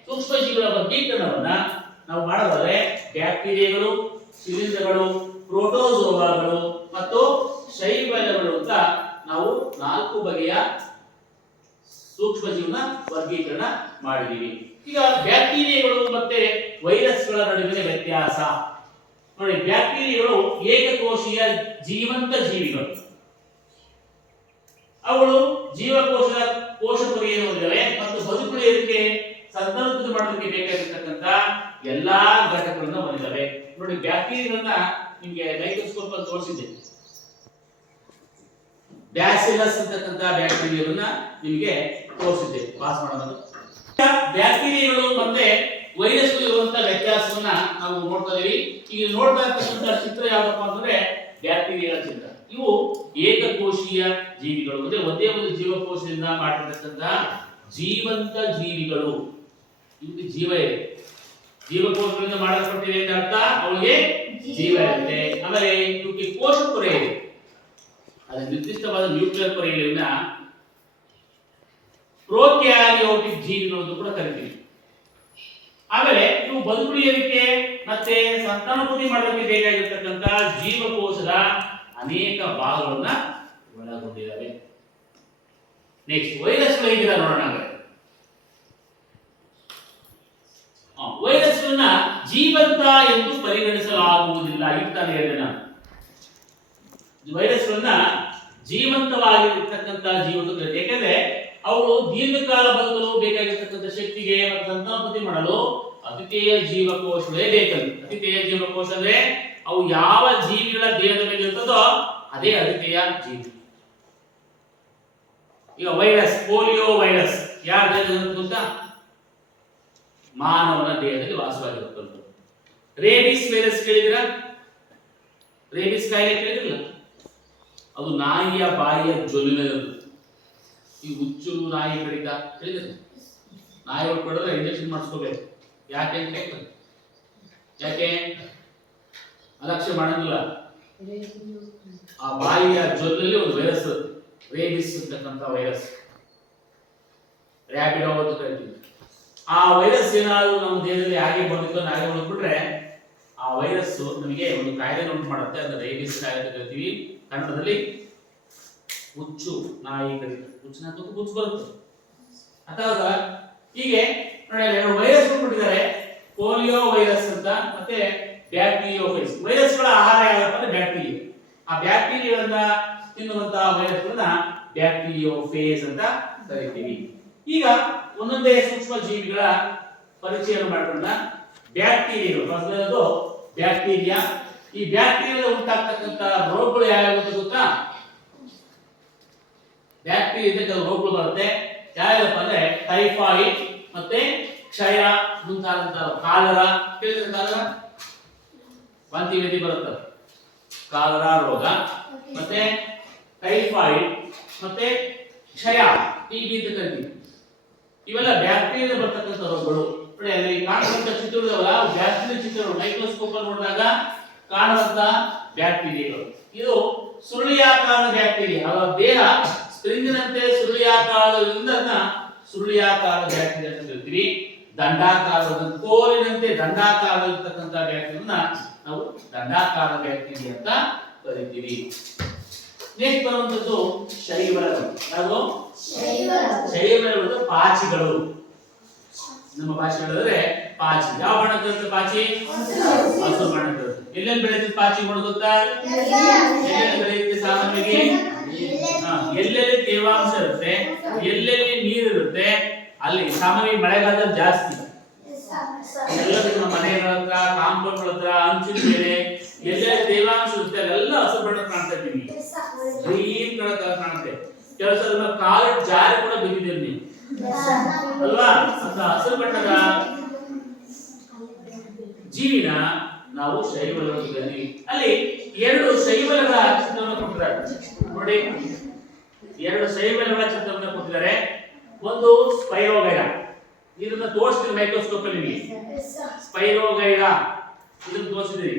S1: ಸೂಕ್ಷ್ಮ ಜೀವಿಗಳ ವರ್ಗೀಕರಣವನ್ನ ನಾವು ಮಾಡೋದಾದ್ರೆ ಬ್ಯಾಕ್ಟೀರಿಯಾಗಳು, ಶಿಲೀಂಧ್ರಗಳು ಪ್ರೋಟೋಜೋವಾಗಳು ಮತ್ತು ಶೈವಲಗಳು ಅಂತ ನಾವು ನಾಲ್ಕು ಬಗೆಯ ಸೂಕ್ಷ್ಮ ಜೀವನ ವರ್ಗೀಕರಣ ಮಾಡಿದೀವಿ ಈಗ ಬ್ಯಾಕ್ಟೀರಿಯಾಗಳು ಮತ್ತೆ ವೈರಸ್ಗಳ ನಡುವಿನ ವ್ಯತ್ಯಾಸ. ನೋಡಿ, ಬ್ಯಾಕ್ಟೀರಿಯಾಗಳು ಏಕಕೋಶೀಯ ಜೀವಂತ ಜೀವಿಗಳು. ಅವುಗಳು ಜೀವಕೋಶದ ಕೋಶ ಪುರಿಯನ್ನು ಹೊಂದಿವೆ ಮತ್ತು ಬದುಕುಳಿಯೋದಕ್ಕೆ ಸಂತಾನೋತ್ಪತ್ತಿ ಮಾಡೋದಕ್ಕೆ ಬೇಕಾಗಿರ್ತಕ್ಕಂಥ ಎಲ್ಲಾ ಘಟಕಗಳನ್ನು ಹೊಂದಿದ್ದಾವೆ. ನೋಡಿ, ಬ್ಯಾಕ್ಟೀರಿಯಾಗಳನ್ನ ನಿಮಗೆ ಮೈಕ್ರೋಸ್ಕೋಪ್ ಅಲ್ಲಿ ತೋರಿಸಿದೆ ಬ್ಯಾಸಿಲಸ್ ಅಂತಕ್ಕಂಥ ಬ್ಯಾಕ್ಟೀರಿಯಾವನ್ನ ನಿಮಗೆ ತೋರಿಸಿದ್ದೆ. ಪಾಸ್ ಮಾಡೋದು ಬ್ಯಾಕ್ಟೀರಿಯಾಗಳು ಮತ್ತೆ ವೈರಸ್ ಇರುವಂತ ವ್ಯತ್ಯಾಸವನ್ನ ನಾವು ನೋಡ್ತಾ ಇದೀವಿ. ಈಗ ನೋಡ್ತಾ ಇರ್ತಕ್ಕಂಥ ಚಿತ್ರ ಯಾವ್ದಪ್ಪ ಅಂತಂದ್ರೆ ಬ್ಯಾಕ್ಟೀರಿಯಾಗಳ ಚಿತ್ರ. ಇವು ಏಕಕೋಶೀಯ ಜೀವಿಗಳು. ಅಂದ್ರೆ ಒಂದೇ ಒಂದು ಜೀವಕೋಶದಿಂದ ಮಾಡಿರ್ತಕ್ಕಂಥ ಜೀವಂತ ಜೀವಿಗಳು. ಇದು ಜೀವ ಇದೆ. ಜೀವಕೋಶಗಳಿಂದ ಮಾಡಲ್ಪಟ್ಟಿದೆ ಅಂತ ಅರ್ಥ? ಅವಳಿಗೆ ಜೀವ ಇರುತ್ತೆ. ಆಮೇಲೆ ಇವಕ್ಕೆ ಕೋಶ ಪೊರೆ ಇದೆ. ಅದು ನಿರ್ದಿಷ್ಟವಾದ ನ್ಯೂಕ್ಲಿಯರ್ ಪೊರೆಗಳನ್ನ ಪ್ರೋಕ್ಯಾರಿಯೋಟಿಕ್ ಜೀವಿಗಳು ಅಂತ ಕೂಡ ಕರಿತೀವಿ. ಆಮೇಲೆ ಇವು ಬದುಕುಳಿಯೋದಕ್ಕೆ ಮತ್ತೆ ಸಂತಾನೋತ್ಪತ್ತಿ ಮಾಡೋದಕ್ಕೆ ಬೇಕಾಗಿರ್ತಕ್ಕಂಥ ಜೀವಕೋಶದ ಅನೇಕ ಭಾಗಗಳನ್ನ ಒಳಗೊಂಡಿದ್ದಾವೆ. ನೆಕ್ಸ್ಟ್ ವೈರಸ್ಗಳು ಹೇಗಿದೆ ನೋಡೋಣ ಹಾಗಾದ್ರೆ. ವೈರಸ್ಗಳನ್ನ ಜೀವಂತ ಎಂದು ಪರಿಗಣಿಸಲಾಗುವುದಿಲ್ಲ. ಇರ್ತಾನೆ ತಾನೇ ಹೇಳಿದೆ ನಾನು. ವೈರಸ್ಗಳನ್ನ ಜೀವಂತವಾಗಿರ್ತಕ್ಕಂಥ ಜೀವಗಳು ಕರೀತಾರೆ. ಯಾಕಂದ್ರೆ ಅವು ದೀರ್ಘಕಾಲ ಬದುಕಲು ಬೇಕಾಗಿರ್ತಕ್ಕಂಥ ಶಕ್ತಿಗೆ ಮತ್ತು ಸಂತಾನೋತ್ಪತ್ತಿ ಮಾಡಲು ಅತಿಥೇಯ ಜೀವಕೋಶಗಳೇ ಬೇಕಲ್ಲ. ಅತಿಥೇಯ ಜೀವಕೋಶ ಅಂದ್ರೆ ಅವು ಯಾವ ಜೀವಿಗಳ ದೇಹದ ಮೇಲೆ ಇರ್ತದೋ ಅದೇ ಅತಿಥೇಯ ಜೀವಿ. ಈಗ ವೈರಸ್ ಪೋಲಿಯೋ ವೈರಸ್ ಯಾರ ಗೊತ್ತಾ ಮಾನವನ ದೇಹದಲ್ಲಿ ವಾಸವಾಗಿರುತ್ತದೆ ರೇಬಿಸ್ ವೈರಸ್ ಕೇಳಿದ್ರ ರೇಬಿಸ್ ಕಾಯಿಲೆ ಕೇಳಿದಿಲ್ಲ ಅದು ನಾಯಿಯ ಬಾಯಿಯ ಜೊಲ್ಲಿನಲ್ಲಿರುತ್ತೆ ಈ ಹುಚ್ಚು ನಾಯಿ ಕಡಿತ ಕೇಳಿದ್ರ ನಾಯಿ ಹೊಡ್ಕೊಂಡ್ರೆ ಇಂಜೆಕ್ಷನ್ ಮಾಡಿಸ್ಕೋಬೇಕು. ಯಾಕೆ ಅಂತ ಯಾಕೆ? ಅಲಕ್ಷ್ಯ ಮಾಡಂಗಿಲ್ಲ. ಆ ಬಾಯಿಯ ಜೊಲ್ಲಲ್ಲಿ ಒಂದು ವೈರಸ್ ರೇಬಿಸ್ ಅಂತಕ್ಕಂಥ ವೈರಸ್. ರ್ಯಾಪಿಡ್ ಆಗೋದು ಕರಿತೀವಿ. ಆ ವೈರಸ್ ಏನಾದ್ರು ನಮ್ಮ ದೇಹದಲ್ಲಿ ಹಾಗೆ ಬಂದಿತ್ತು ಹಾಗೆ ಬಂದ್ಬಿಟ್ರೆ ಆ ವೈರಸ್ ನಮಗೆ ಒಂದು ಕಾಯಿಲೆ ಉಂಟು ಮಾಡುತ್ತೆ. ಅದು ರೇಬಿಸ್ ಕಾಯಿಲೆ ಕರಿತೀವಿ ಕನ್ನಡದಲ್ಲಿ ಹುಚ್ಚು ನಾಯಿ ಕರಿತ ಹುಚ್ಚಿನ ಹುಚ್ಚು ಬರುತ್ತೆ. ಅಥವಾ ಹೀಗೆ ನೋಡಿ ವೈರಸ್ ಕೊಟ್ಟಿದ್ದಾರೆ ಪೋಲಿಯೋ ವೈರಸ್ ಅಂತ ಮತ್ತೆ ಬ್ಯಾಕ್ಟೀರಿಯೋ ವೈರಸ್ ವೈರಸ್ಗಳ ಆಹಾರ ಯಾವಪ್ಪ ಅಂದ್ರೆ ಬ್ಯಾಕ್ಟೀರಿಯಾ. ಆ ಬ್ಯಾಕ್ಟೀರಿಯಾಗಳನ್ನ ತಿನ್ನುವಂತಹ ವೈರಸ್ಗಳನ್ನ ಬ್ಯಾಕ್ಟೀರಿಯೋಫೇಸ್ ಅಂತ ಕರಿತೀವಿ. ಈಗ ಒಂದೊಂದೇ ಸೂಕ್ಷ್ಮ ಜೀವಿಗಳ ಪರಿಚಯ ಮಾಡೋಣ ಬ್ಯಾಕ್ಟೀರಿಯಾಗಳು ಮೊದಲನೇದು ಬ್ಯಾಕ್ಟೀರಿಯಾ. ಈ ಬ್ಯಾಕ್ಟೀರಿಯಾ ಉಂಟಾಗ್ತಕ್ಕಂಥ ರೋಗಗಳು ಯಾವ್ಯಾವ ಗೊತ್ತಾ? ಬ್ಯಾಕ್ಟೀರಿಯಾ ಕೆಲವು ರೋಗಗಳು ಬರುತ್ತೆ. ಯಾವ್ಯಾವಪ್ಪ ಅಂದ್ರೆ ಟೈಫಾಯಿಡ್ ಮತ್ತೆ ಕ್ಷಯ ಮುಂತಾದಂತಹ ಕಾಲರ. ವಾಂತಿ ವ್ಯಾಧಿ ಬರುತ್ತೆ. ಕಾಲರ ರೋಗ ಮತ್ತೆ ಟೈಫಾಯಿಡ್ ಮತ್ತೆ ಕ್ಷಯ. ಈ ಕರಿತೀವಿ. ಇವೆಲ್ಲ ಬ್ಯಾಕ್ಟೀರಿಯಾ ಬರ್ತಕ್ಕಂಥ ರೋಗಗಳು. ನೋಡಿ, ಅಲ್ಲಿ ಕಾಣುವಂತ ಚಿತ್ರಗಳಲ್ಲ ಬ್ಯಾಕ್ಟೀರಿಯಾ ಚಿತ್ರಗಳು. ಮೈಕ್ರೋಸ್ಕೋಪ್ ಅಲ್ಲಿ ನೋಡಿದಾಗ ಕಾಣುವಂತ ಬ್ಯಾಕ್ಟೀರಿಯಾಗಳು. ಇದು ಸುರುಳಿಯಾಕಾರದ ಬ್ಯಾಕ್ಟೀರಿಯಾ. ಅವರ ದೇಹ ಸ್ಪ್ರಿಂಗಿನಂತೆ ಸುರುಳಿಯಾಕಾರದಿಂದ ಸುರುಳಿಯಾಕಾರದ ಬ್ಯಾಕ್ಟೀರಿಯಾ ಅಂತ ಹೇಳ್ತೀವಿ ದಂಡಾಕಾರದ ಕೋಲಿನಂತೆ ದಂಡಾಕಾರದಲ್ಲಿರ್ತಕ್ಕಂಥ ಬ್ಯಾಕ್ಟೀರಿಯನ್ನ ನಾವು ದಂಡಾಕಾರ ಬ್ಯಾಕ್ಟೀರಿಯಾ ಅಂತ ಕರಿತೀವಿ. ನೆಕ್ಸ್ಟ್ ಬರುವಂತದ್ದು ಶೈವರಗಳು ಯಾವುದು? ಶೈವರಗಳು ಪಾಚಿಗಳು. ನಮ್ಮ ಭಾಷೆ ಹೇಳಿದ್ರೆ ಪಾಚಿ. ಯಾವ ಬಣ್ಣದ ಇರುತ್ತೆ ಪಾಚಿ? ಹಸು ಬಣ್ಣದ ಇರುತ್ತೆ. ಎಲ್ಲೆಲ್ಲಿ ಬೆಳೆಯುತ್ತೆ ಪಾಚಿ ಗೊತ್ತಾ? ಎಲ್ಲೆಲ್ಲಿ ಬೆಳೆಯುತ್ತೆ ಸಾಮಾನ್ಯವಾಗಿ? ಎಲ್ಲೆಲ್ಲಿ ತೇವಾಂಶ ಇರುತ್ತೆ ಎಲ್ಲೆಲ್ಲಿ ನೀರು ಇರುತ್ತೆ ಅಲ್ಲಿ ಸಾಮಾನ್ಯ ಮಳೆಗಾಲದಲ್ಲಿ ಜಾಸ್ತಿ. ಎಲ್ಲ ನಿಮ್ಮ ಮನೆಗಳ ಹತ್ರ ಕಾಂಪೌಂಡ್ಗಳ ಹತ್ರ ಅಂಚಿನ ಮೇಲೆ ಎಲ್ಲೆಲ್ಲಿ ತೇವಾಂಶ ಇರುತ್ತೆ ಅಲ್ಲೆಲ್ಲ ಹಸು ಬಣ್ಣ ಕಾಣ್ತಾ ಇದ್ದೀವಿ ಗ್ರೀನ್ ಕಲರ್ ಕಲರ್ ಕಾಣುತ್ತೆ. ಕೆಲಸ ಕಾಲು ಜಾರಿ ಕೂಡ ಬಿದ್ದಿದ್ದೀರಿ ನೀವು ಅಲ್ವಾ? ಅಂತ ಹಸಿರು ಬಣ್ಣದ ಜೀವಿನ ನಾವು ಕರೀತೀವಿ ಅಲ್ಲಿ ಎರಡು ಶೈವಲಗಳ ಚಿತ್ರವನ್ನು ಕೊಟ್ಟಿದ್ದಾರೆ. ನೋಡಿ ಎರಡು ಶೈವಲಗಳ ಚಿತ್ರವನ್ನು ಕೊಟ್ಟಿದ್ದಾರೆ. ಒಂದು ಸ್ಪೈರೋಗೈಡ. ಇದನ್ನ ತೋರಿಸ್ತೀನಿ ಮೈಕ್ರೋಸ್ಕೋಪ್ ಅಲ್ಲಿ ನಿಮಗೆ ಸ್ಪೈರೋಗೈಡ. ಇದನ್ನ ತೋರಿಸಿದಿರಿ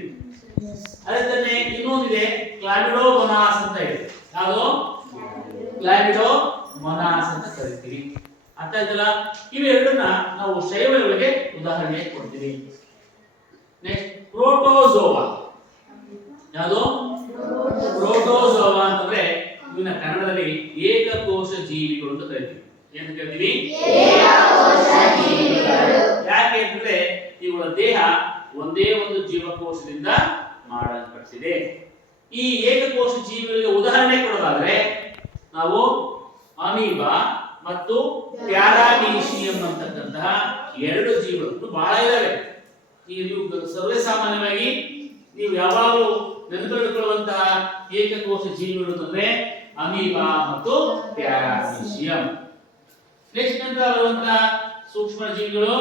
S1: ಅದೇ ತಾನೇ ಇನ್ನೊಂದಿದೆ ಕ್ಲಾವಿಡೋಮೊನಾಸ್ ಅಂತ ಇದೆ. ಯಾವುದು? ಕ್ಲಾಮಿಡೋಮೊನಾಸ್ ಅಂತ ಕರಿತೀವಿ. ಅರ್ಥ ಆಯ್ತಲ್ಲ? ಇವೆರಡನ್ನ ನಾವು ಶೈವಗಳಿಗೆ ಉದಾಹರಣೆ ಕೊಡ್ತೀವಿ ನೆಕ್ಸ್ಟ್ ಪ್ರೋಟೋಜೋವಾ ಯಾವುದು? ಪ್ರೋಟೋಜೋವಾ ಅಂತಂದ್ರೆ ಇವನ್ನ ಕನ್ನಡದಲ್ಲಿ ಏಕಕೋಶ ಜೀವಿಗಳು ಅಂತ ಕರಿತೀವಿ. ಏನು ಕರಿತೀವಿ ಯಾಕೆ ಅಂತಂದ್ರೆ ಇವುಗಳ ದೇಹ ಒಂದೇ ಒಂದು ಜೀವಕೋಶದಿಂದ ಮಾಡಲ್ಪಟ್ಟಿದೆ ಈ ಏಕಕೋಶ ಜೀವಿಗಳಿಗೆ ಉದಾಹರಣೆ ಕೊಡೋದಾದ್ರೆ, ನಾವು ಅಮೀಬಾ ಮತ್ತು ಪ್ಯಾರಾಮೀಶಿಯಂ ಅಂತಕ್ಕಂತಹ ಎರಡು ಜೀವಿಗಳು ಬಹಳ ಇದಾವೆ. ಈ ನೀವು ಸರ್ವೇ ಸಾಮಾನ್ಯವಾಗಿ ನೀವು ಯಾವಾಗಲೂ ನೆನಪಿಟ್ಟುಕೊಳ್ಳುವಂತಹ ಏಕಕೋಶ ಜೀವಿಗಳು ಅಂದ್ರೆ ಅಮೀಬಾ ಮತ್ತು ಪ್ಯಾರಾಮೀಶಿಯಂ ನೆಕ್ಸ್ಟ್ ಅಂತ ಬರುವಂತಹ ಸೂಕ್ಷ್ಮ ಜೀವಿಗಳು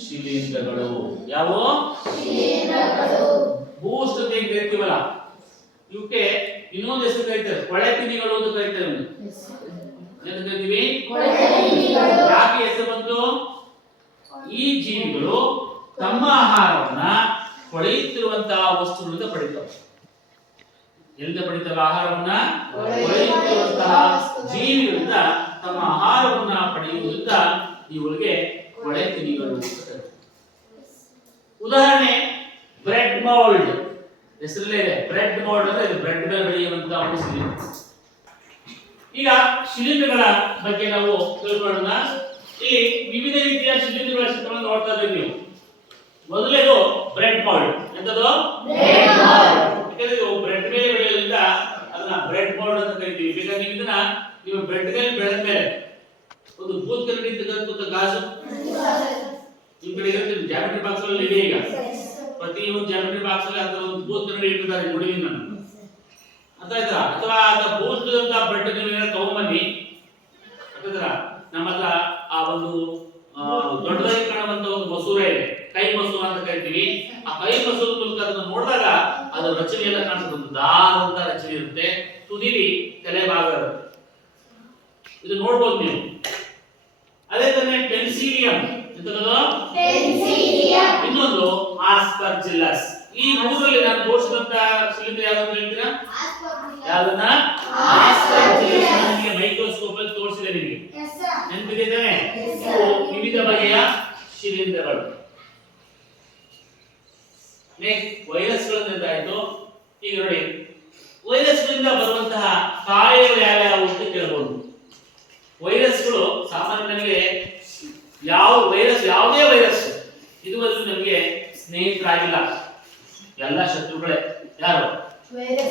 S1: ಶಿಲೀಂಧ್ರಗಳು. ಯಾವುವು ಬೂಸ್ಟ್ ಅಂತ ಏನ್ ಕರಿತೀವಲ್ಲ ಇವಕ್ಕೆ ಇನ್ನೊಂದು ಹೆಸರು ಕರೀತಾರೆ ಕೊಳೆ ತಿನಿಗಳು ಅಂತ ಕರೀತಾರೆ ಏನು ಕರಿತೀವಿ ಯಾಕೆ ಹೆಸರು ಬಂತು ಈ ಜೀವಿಗಳು ತಮ್ಮ ಆಹಾರವನ್ನ ಕೊಳೆಯುತ್ತಿರುವಂತಹ ವಸ್ತುಗಳಿಂದ ಪಡಿತಾವೆ ಎಲ್ಲಿಂದ ಪಡಿತಾವೆ ಆಹಾರವನ್ನ? ಕೊಳೆಯುತ್ತಿರುವಂತಹ ಜೀವಿಗಳಿಂದ ತಮ್ಮ ಆಹಾರವನ್ನ ಪಡೆಯುವುದರಿಂದ ಇವುಗಳಿಗೆ ಕೊಳೆ ತಿನಿಗಳು ಅಂತ ಕರೀತಾರೆ. ಉದಾಹರಣೆ ಬ್ರೆಡ್ ಮೌಲ್ಡ್ ಹೆಸರಲ್ಲೇ ಇದೆ. ಬ್ರೆಡ್ ಮೌಲ್ಡ್ ಅಂದ್ರೆ ಇದು ಬ್ರೆಡ್ ಮೇಲೆ ಬೆಳೆಯುವಂತಹ ಒಂದು ಶಿಲೀಂಧ್ರ ಈಗ ಶಿಲೀಂಧ್ರಗಳ ಬಗ್ಗೆ ನಾವು ತಿಳ್ಕೊಳ್ಳೋಣ. ಇಲ್ಲಿ ವಿವಿಧ ರೀತಿಯ ಶಿಲೀಂಧ್ರಗಳ ಚಿತ್ರವನ್ನು ನೋಡ್ತಾ ಇದ್ದೀವಿ ನೀವು. ಮೊದಲೇದು ಬ್ರೆಡ್ ಮೌಲ್ಡ್ ಎಂತದ್ದು ಯಾಕಂದ್ರೆ ಇದು ಬ್ರೆಡ್ ಮೇಲೆ ಬೆಳೆಯೋದ್ರಿಂದ ಅದನ್ನ ಬ್ರೆಡ್ ಮೌಲ್ಡ್ ಅಂತ ಕರಿತೀವಿ. ಬೇಕಾದ್ರೆ ನೀವು ಇದನ್ನ ನೀವು ಬ್ರೆಡ್ ಮೇಲೆ ಬೆಳೆದ ಮೇಲೆ ಒಂದು ಬೂತ್ ಕರಡಿ ತೆಗೆದುಕೊಂತ ಗಾಜು ನಿಮ್ ಕಡೆ ಜಾಮಿಟ್ರಿ ಬಾಕ್ಸ್ ಅಲ್ಲಿ ಇದೆ ಈಗ? ಪ್ರತಿ ಒಂದು ಜಾಮೆಟ್ರಿ ಬಾಕ್ಸ್ ಅಲ್ಲಿ ಅಥವಾ ಒಂದು ಬೂತ್ ಇಟ್ಟಿದ್ದಾರೆ ನಾನು ಅಂತ ಆಯ್ತಾ? ಅಥವಾ ಅದ ಬೂತ್ ಅಂತ ಬ್ರೆಡ್ ತಗೊಂಬನ್ನಿ. ಯಾಕಂದ್ರ ನಮ್ಮ ಹತ್ರ ಆ ಒಂದು ದೊಡ್ಡದಾಗಿ ಕಾಣುವಂತ ಒಂದು ಮಸೂರ ಇದೆ. ಕೈ ಮಸೂರ ಅಂತ ಕರಿತೀವಿ. ಆ ಕೈ ಮಸೂರ ಮೂಲಕ ಅದನ್ನು ನೋಡಿದಾಗ ಅದರ ರಚನೆ ಎಲ್ಲ ಕಾಣಿಸುತ್ತೆ. ಒಂದು ದಾರದಂತ ರಚನೆ ಇರುತ್ತೆ. ತುದಿಲಿ ತಲೆ ಭಾಗ ಇರುತ್ತೆ. ಇದು ನೋಡ್ಬೋದು ನೀವು. ಅದೇ ತಾನೇ ಪೆನ್ಸಿಲಿಯಂ ಇನ್ನೊಂದು ಆಸ್ಪರ್ಜಿಲ್ಲಸ್ ಈ ಮೂರಲ್ಲಿ ನಾನು ತೋರಿಸಿದಂತ ಶಿಲೀಂಧ್ರ ಯಾವ್ದು ಹೇಳ್ತೀರಾ? ಯಾವ್ದನ್ನ? ನಿಮಗೆ ಮೈಕ್ರೋಸ್ಕೋಪ್ ಅಲ್ಲಿ ತೋರಿಸಿದೆ ನಿಮಗೆ. ನೆನಪಿದೆ ವಿವಿಧ ಬಗೆಯ ಶಿಲೀಂಧ್ರಗಳು ನೆಕ್ಸ್ಟ್ ವೈರಸ್ಗಳಿಂದ ಆಯ್ತು? ಈಗ ನೋಡಿ. ವೈರಸ್ಗಳಿಂದ ಬರುವಂತಹ ಕಾಯಿಲೆಗಳು ಯಾವ್ಯಾವು ಅಂತ ಕೇಳಬಹುದು ವೈರಸ್ಗಳು ಸಾಮಾನ್ಯ ನಮಗೆ ಯಾವ ವೈರಸ್ ಯಾವುದೇ ವೈರಸ್ ಇದುವರೆಗೂ ನಮಗೆ ಸ್ನೇಹಿತರಾಗಿಲ್ಲ. ಎಲ್ಲ ಶತ್ರುಗಳೇ ಯಾರು?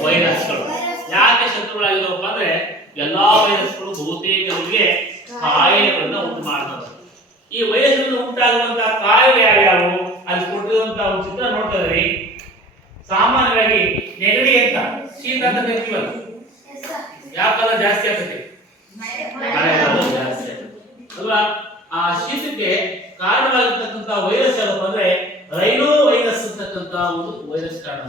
S1: ವೈರಸ್ಗಳು. ಯಾಕೆ ಶತ್ರುಗಳಾಗಿದ್ದಾವಪ್ಪ ಅಂದ್ರೆ ಎಲ್ಲಾ ವೈರಸ್ಗಳು ಬಹುತೇಕರಿಗೆ ಕಾಯಿಲೆಗಳನ್ನ ಉಂಟು ಮಾಡ್ತವೆ ಈ ವೈರಸ್ಗಳು ಉಂಟಾಗುವಂತಹ ಕಾಯಿಲೆ ಯಾವ್ಯಾವು? ಅಲ್ಲಿ ಕೊಟ್ಟಿರುವಂತಹ ಒಂದು ಚಿತ್ರ ನೋಡ್ತಾ ಇದ್ರಿ. ಸಾಮಾನ್ಯವಾಗಿ ನೆಗಡಿ ಅಂತ ಶೀತ ಅಂತ ಕರಿತೀವಲ್ಲ? ಯಾವ ಕಾಲ ಜಾಸ್ತಿ ಆಗ್ತದೆ? ಜಾಸ್ತಿ ಆಗ್ತದೆ. ಅಲ್ವಾ? ಆ ಶೀತಕ್ಕೆ ಕಾರಣವಾಗಿರ್ತಕ್ಕಂಥ ವೈರಸ್ ಯಾವಪ್ಪ ಅಂದ್ರೆ ರೈನೋ ವೈರಸ್ ಅಂತಕ್ಕಂಥ ಒಂದು ವೈರಸ್ ಕಾರಣ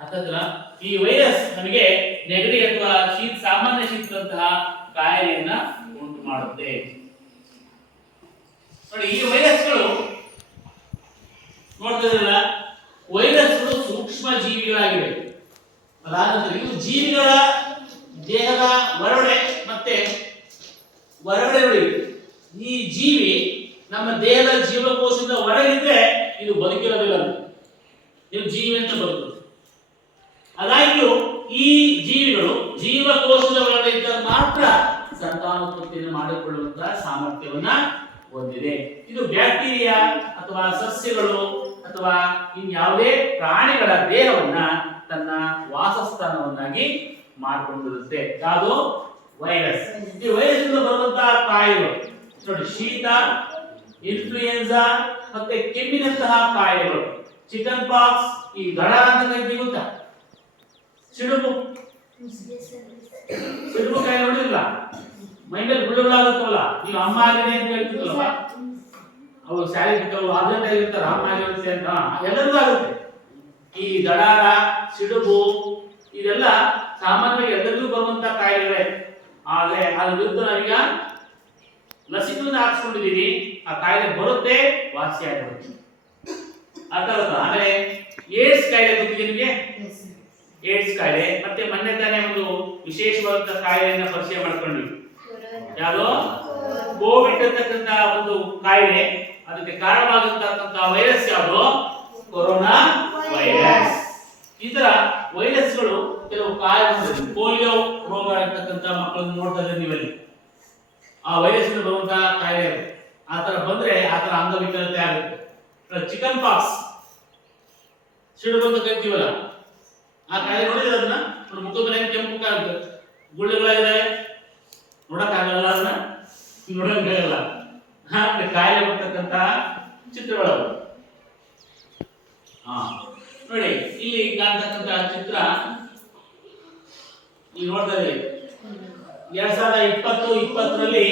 S1: ಅರ್ಥಾಯ್ತಲ್ಲ ಈ ವೈರಸ್ ನಮಗೆ ನೆಗಡಿ ಅಥವಾ ಶೀತ, ಸಾಮಾನ್ಯ ಶೀತದಂತಹ ಕಾಯಿಲೆಯನ್ನ ಉಂಟು ಮಾಡುತ್ತೆ. ನೋಡಿ, ಈ ವೈರಸ್ಗಳು ನೋಡ್ತಿದ್ರಲ್ಲ ವೈರಸ್ಗಳು ಸೂಕ್ಷ್ಮ ಜೀವಿಗಳಾಗಿವೆ ಅದಾದ ಜೀವಿಗಳ ದೇಹದ ಹೊರಗಡೆ ಹೊರಗಡೆ ನೋಡಿ. ಈ ಜೀವಿ ನಮ್ಮ ದೇಹದ ಜೀವಕೋಶದಿಂದ ಹೊರಗಿದ್ರೆ ಇದು ಬದುಕಿರೋದಿಲ್ಲ ಅದು. ಇದು ಜೀವಿ ಅಂತ ಬದುಕು ಅದಾಗ್ಯೂ ಈ ಜೀವಿಗಳು ಜೀವಕೋಶದ ಒಳಗಡೆ ಇದ್ದಾಗ ಮಾತ್ರ ಸಂತಾನೋತ್ಪತ್ತಿಯನ್ನು ಮಾಡಿಕೊಳ್ಳುವಂತಹ ಸಾಮರ್ಥ್ಯವನ್ನ ಹೊಂದಿದೆ. ಇದು ಬ್ಯಾಕ್ಟೀರಿಯಾ ಅಥವಾ ಸಸ್ಯಗಳು ಅಥವಾ ಇನ್ಯಾವುದೇ ಪ್ರಾಣಿಗಳ ದೇಹವನ್ನ ತನ್ನ ವಾಸಸ್ಥಾನವನ್ನಾಗಿ ಮಾಡಿಕೊಂಡಿರುತ್ತೆ. ಯಾವುದು? ವೈರಸ್. ಈ ವೈರಸ್ ಇಂದ ಬರುವಂತಹ ಕಾಯಿಲೆ. ನೋಡಿ, ಶೀತ ಇನ್ಫ್ಲೂಯೆನ್ಸಾ ಮತ್ತೆ ಕೆಮ್ಮಿನಂತಹ ಕಾಯಿಲೆಗಳು. ಚಿಕನ್ ಪಾಕ್ಸ್ ಈ ಗಡ ಅಂತ ಗೊತ್ತಾ? ಸಿಡುಬು. ಸಿಡುಬು ಕಾಯಿ ನೋಡಿಲ್ಲ ಮೈ ಮೇಲೆ ಗುಳ್ಳೆಗಳಾಗುತ್ತವಲ್ಲ ನೀವು ಅಮ್ಮ ಆಗಿದೆ ಅಂತ ಹೇಳ್ತಿದ್ರಲ್ಲ ಅವರು ಸ್ಯಾರಿ ಬಿಟ್ಟವು ಅರ್ಜೆಂಟ್ ಆಗಿರ್ತಾರೆ ಅಮ್ಮ ಆಗಿರುತ್ತೆ ಅಂತ ಎಲ್ಲರಿಗೂ ಆಗುತ್ತೆ. ಈ ದಡಾರ ಸಿಡುಬು, ಇದೆಲ್ಲ ಸಾಮಾನ್ಯವಾಗಿ ಎಲ್ಲರಿಗೂ ಬರುವಂತ ಕಾಯಿಲೆಗಳೇ. ಆದ್ರೆ ಅದ್ರ ವಿರುದ್ಧ ನಾವೀಗ ಲಸಿಕೆಯನ್ನು ಹಾಕ್ಸ್ಕೊಂಡಿದೀವಿ ಆ ಕಾಯಿಲೆ ಬರುತ್ತೆ ವಾಸಿ ಆಗಿರುತ್ತೆ. ಅರ್ಥ ಆಮೇಲೆ ಏಡ್ಸ್ ಕಾಯಿಲೆ ಗೊತ್ತಿದೆ ನಿಮಗೆ? ಏಡ್ಸ್ ಕಾಯಿಲೆ. ಮತ್ತೆ ಮೊನ್ನೆ ತಾನೇ ಒಂದು ವಿಶೇಷವಾದಂತಹ ಕಾಯಿಲೆಯನ್ನ ಪರಿಚಯ ಮಾಡ್ಕೊಂಡ್ವಿ. ಯಾವುದು? ಕೋವಿಡ್ ಅಂತಕ್ಕಂತ ಒಂದು ಕಾಯಿಲೆ. ಅದಕ್ಕೆ ಕಾರಣವಾಗಿರ್ತಕ್ಕಂತ ವೈರಸ್ ಯಾವುದು? Corona virus. ಈ ತರ ವೈರಸ್ಗಳು ಕೆಲವು ಕಾಯಿಲೆ ಪೋಲಿಯೋ ರೋಗ ಇರ್ತಕ್ಕಂಥ ಮಕ್ಕಳನ್ನು ನೋಡ್ತಾ ಇದ್ದೀವಿ ನೀವಲ್ಲಿ. ಆ ವಯಸ್ಸಿನ ಬರುವಂತಹ ಕಾಯಿಲೆ ಅದು. ಆ ತರ ಬಂದ್ರೆ ಆ ತರ ಅಂಗವಿಕಲತೆ ಆಗುತ್ತೆ ಚಿಕನ್ ಪಾಕ್ಸ್ ಸಿಡುಬು ಅಂತ ಕರಿತೀವಲ್ಲ ಆ ಕಾಯಿಲೆ ನೋಡಿದ್ರೆ ಅದನ್ನ ಮುಖದ ಮೇಲೆ ಹೆಂಗ್ ಕೆಂಪು ಕಾಗುತ್ತೆ ನೋಡಕ್ ನೋಡಕ್ಕಾಗಲ್ಲ ಅದನ್ನ. ನೋಡಕ್ಕಾಗಲ್ಲ ಹಾ, ಕಾಯಿಲೆ ಬರ್ತಕ್ಕಂಥ ಚಿತ್ರಗಳು. ಹಾ ನೋಡಿ ಇಲ್ಲಿ ಕಾಣ್ತಕ್ಕಂತ ಚಿತ್ರ ಇಲ್ಲಿ ನೋಡ್ತಾ ಇದ್ದೀವಿ ಎರಡ್ ಸಾವಿರದ ಇಪ್ಪತ್ತು, ಇಪ್ಪತ್ತರಲ್ಲಿ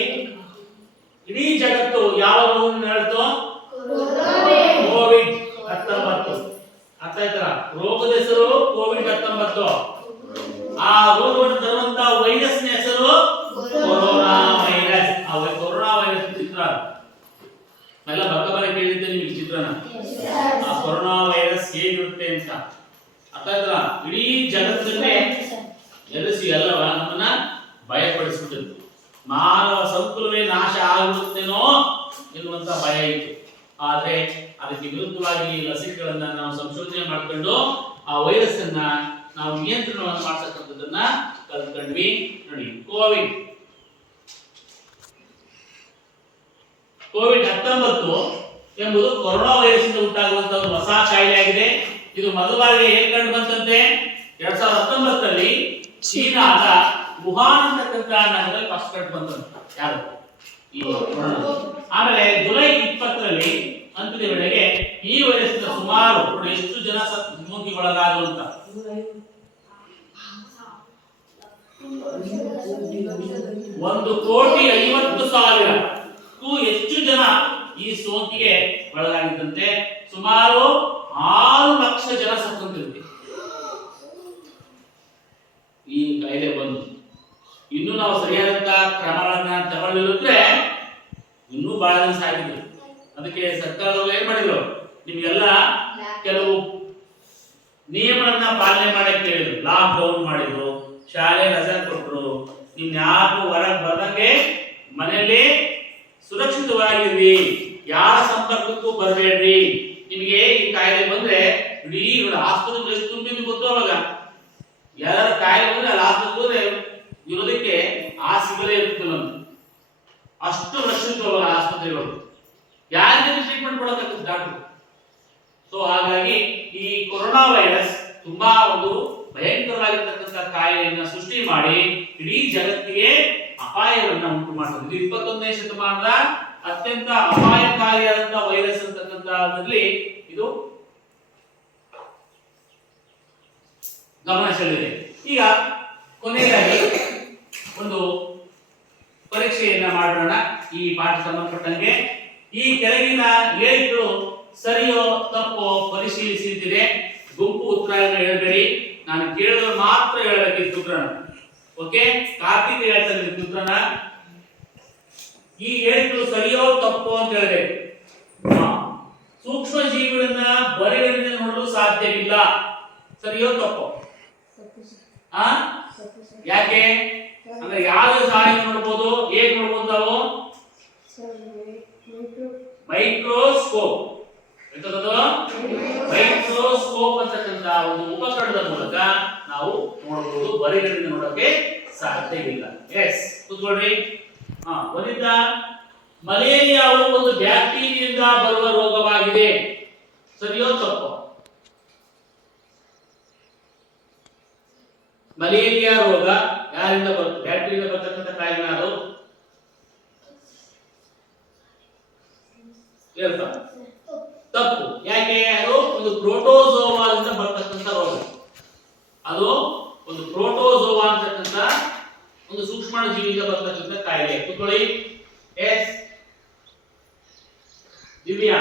S1: ಇಡೀ ಜಗತ್ತು ಯಾವ ರೋಗ ನಡೆತು ಕೋವಿಡ್ ಹತ್ತೊಂಬತ್ತು. ಅರ್ಥ ಆಯ್ತರ ರೋಗದ ಹೆಸರು ಕೋವಿಡ್ ಹತ್ತೊಂಬತ್ತು. ಆ ರೋಗವನ್ನು ತರುವಂತ ವೈರಸ್ನ ಹೆಸರು ಕೊರೋನಾ ವೈರಸ್. ಆ ಕೊರೋನಾ ವೈರಸ್ ಚಿತ್ರ. ಎಲ್ಲ ಬಕ್ಕ ಬರ ಕೇಳಿದ್ದೆ ನಿಮ್ಗೆ ಚಿತ್ರನ. ಆ ಕೊರೋನಾ ವೈರಸ್ ಹೇಗಿರುತ್ತೆ ಅಂತ. ಅರ್ಥ ಆಯ್ತಲ್ಲ ಇಡೀ ಜಗತ್ತನ್ನೇ ಎದುರಿಸಿ ಎಲ್ಲವ ನಮ್ಮನ್ನ ಭಯಪಡಿಸ್ಬಿಟ್ಟಿತ್ತು ಮಾನವ ಸಂಕುಲವೇ ನಾಶ ಆಗುತ್ತೇನೋ ಎನ್ನುವಂತ ಭಯ ಇತ್ತು. ಆದ್ರೆ ಅದಕ್ಕೆ ವಿರುದ್ಧವಾಗಿ ಲಸಿಕೆಗಳನ್ನ ನಾವು ಸಂಶೋಧನೆ ಮಾಡ್ಕೊಂಡು ಆ ವೈರಸ್ ಅನ್ನ ನಾವು ನಿಯಂತ್ರಣವನ್ನು ಮಾಡ್ತಕ್ಕಂಥದ್ದನ್ನ ಕಲ್ತ್ಕೊಂಡ್ವಿ. ನೋಡಿ, ಕೋವಿಡ್. ಕೋವಿಡ್ ಹತ್ತೊಂಬತ್ತು ಎಂಬುದು ಕೊರೋನಾ ವೈರಸ್ ಇಂದ ಉಂಟಾಗುವಂತಹ ಒಂದು ಹೊಸ ಕಾಯಿಲೆ ಆಗಿದೆ. ಇದು ಮೊದಲ ಬಾರಿಗೆ ಹೇಗೆ ಕಂಡು ಬಂತಂತೆ. ಎರಡ್ ಸಾವಿರದ ಹತ್ತೊಂಬತ್ತರಲ್ಲಿ ಚೀನಾದ ವುಹಾನ್ ಅಂತಕ್ಕಂಥ ನಗರದಲ್ಲಿ ಫಸ್ಟ್ ಕಂಡು ಬಂದಂತ ಯಾರು ಆಮೇಲೆ ಜುಲೈ ಇಪ್ಪತ್ತರಲ್ಲಿ ಅಂತ್ಯದ ವೇಳೆಗೆ ಈ ವಯಸ್ಸಿನ ಸುಮಾರು ಎಷ್ಟು ಜನ ಸೋಂಕಿಗೊಳಗಾದರು ಒಳಗಾಗುವಂತ ಒಂದು ಕೋಟಿ ಐವತ್ತು ಸಾವಿರಕ್ಕೂ ಹೆಚ್ಚು ಜನ ಈ ಸೋಂಕಿಗೆ ಒಳಗಾಗಿದ್ದಂತೆ ಸುಮಾರು ಆರು ಲಕ್ಷ ಜನ ಸತ್ತಂತಿರುತ್ತೆ ಈ ಕಾಯಿಲೆ ಬಂದು ಇನ್ನು ನಾವು ಸರಿಯಾದಂತ ಕ್ರಮಗಳನ್ನ ತಗೊಳ್ಳಿದ್ರೆ ಇನ್ನೂ ಬಹಳ ದಿವಸ ಆಗಿದ್ರು ಅದಕ್ಕೆ ಸರ್ಕಾರದವರು ಏನ್ ಮಾಡಿದ್ರು? ನಿಮ್ಗೆಲ್ಲ ಕೆಲವು ನಿಯಮಗಳನ್ನ ಪಾಲನೆ ಮಾಡಕ್ಕೆ ಹೇಳಿದ್ರು ಲಾಕ್ ಡೌನ್ ಮಾಡಿದ್ರು, ಶಾಲೆ ರಜೆ ಕೊಟ್ಟರು ನಿಮ್ ಯಾರು ಹೊರಗೆ ಬರ್ದಂಗೆ ಮನೆಯಲ್ಲಿ ಸುರಕ್ಷಿತವಾಗಿರ್ರಿ ಯಾರ ಸಂಪರ್ಕಕ್ಕೂ ಬರಬೇಡ್ರಿ. ನಿಮಗೆ ಈ ಕಾಯಿಲೆ ಬಂದ್ರೆ ಇಡೀ ಆಸ್ಪತ್ರೆ ಎಷ್ಟು ಗೊತ್ತು ಅವಾಗ? ಯಾರ ಕಾಯಿಲೆ ಬಂದ್ರೆ ಅಲ್ಲಿ ಆಸ್ಪತ್ರೆ ಇರೋದಕ್ಕೆ ಇರುತ್ತೆ ನಮ್ಗೆ. ಅಷ್ಟು ರಶ್ ಆಸ್ಪತ್ರೆಗಳು ಯಾರಿಗೆ ಟ್ರೀಟ್ಮೆಂಟ್ ಕೊಡೋದಕ್ಕೆ ಡಾಕ್ಟರ್ ಸೊ ಹಾಗಾಗಿ ಈ ಕೊರೋನಾ ವೈರಸ್ ತುಂಬಾ ಒಂದು ಭಯಂಕರವಾಗಿರ್ತಕ್ಕಂಥ ಕಾಯಿಲೆಯನ್ನ ಸೃಷ್ಟಿ ಮಾಡಿ ಇಡೀ ಜಗತ್ತಿಗೆ ಅಪಾಯವನ್ನ ಉಂಟು ಮಾಡ್ತದೆ. ಇದು ಇಪ್ಪತ್ತೊಂದನೇ ಶತಮಾನದ ಅತ್ಯಂತ ಅಪಾಯಕಾರಿಯಾದಂತಹ ವೈರಸ್ ಅಂತಕ್ಕಂಥದ್ರಲ್ಲಿ ಇದು ಗಮನ ಸೆಳೆದಿದೆ ಈಗ ಕೊನೆಯದಾಗಿ ಒಂದು ಪರೀಕ್ಷೆಯನ್ನ ಮಾಡೋಣ ಈ ಪಾಠ ಸಂಬಂಧಪಟ್ಟಂಗೆ. ಈ ಕೆಳಗಿನ ಹೇಳಿಕೆಗಳು ಸರಿಯೋ ತಪ್ಪೋ ಪರಿಶೀಲಿಸಿ ಅಂತಿದೆ ಗುಂಪು ಉತ್ತರ ಹೇಳಬೇಡಿ. ನಾನು ಕೇಳಿದ್ರೆ ಮಾತ್ರ ಹೇಳಬೇಕು ಉತ್ತರನ ಓಕೆ? ಕಾರ್ತಿಕ್ ಹೇಳ್ತಾನೆ ಉತ್ತರನ ಈ ಹೇಳಿಕೆಗಳು ಸರಿಯೋ ತಪ್ಪೋ ಅಂತ ಹೇಳಬೇಕು. ಸೂಕ್ಷ್ಮ ಜೀವಿಗಳನ್ನ ಬರೆಗಳಿಂದ ನೋಡಲು ಸಾಧ್ಯವಿಲ್ಲ. ಸರಿಯೋ ತಪ್ಪೋ? ಆ?
S2: ತಪ್ಪು
S1: ಯಾಕೆ? ಅಂದ್ರೆ ಯಾರು ಸಹಾಯ ನೋಡಬಹುದು
S2: ಏನ್ ಮೈಕ್ರೋ
S1: ಮೈಕ್ರೋಸ್ಕೋಪ್. ಮೈಕ್ರೋಸ್ಕೋಪ್ ಅಂತಕ್ಕಂತ ಒಂದು ಉಪಕರಣದ ಮೂಲಕ ನಾವು ನೋಡಬಹುದು ಬರಿಗಳಿಂದ ನೋಡಕ್ಕೆ ಇಲ್ಲ. ಎಸ್ ಕೂತ್ಕೊಳ್ರಿ ಹಾ ಒಂದಿದ್ದ ಮಲೇರಿಯಾವು ಒಂದು ಬ್ಯಾಕ್ಟೀರಿಯಿಂದ ಬರುವ ರೋಗವಾಗಿದೆ. ಸರಿಯೋ ತಪ್ಪು? ಮಲೇರಿಯಾ ರೋಗ ಯಾರಿಂದ ಬರುತ್ತೆ ಬ್ಯಾಕ್ಟೀರಿಯಿಂದ ಬರ್ತಕ್ಕಂಥ ಕಾಯಿಲೆ ಅದು?
S2: ತಪ್ಪು.
S1: ಯಾಕೆ? ಅದು ಒಂದು ಪ್ರೋಟೋಸೋವಾದಿಂದ ಬರ್ತಕ್ಕಂಥ ರೋಗ. ಅದು ಒಂದು ಪ್ರೋಟೋಸೋವಾ ಅಂತಕ್ಕಂಥ ಒಂದು ಸೂಕ್ಷ್ಮ ಜೀವಿಯಿಂದ ಬರ್ತಕ್ಕಂಥ ಕಾಯಿಲೆ. ಕುತ್ಕೊಳ್ಳಿ. ಎಸ್. ದಿವ್ಯಾ.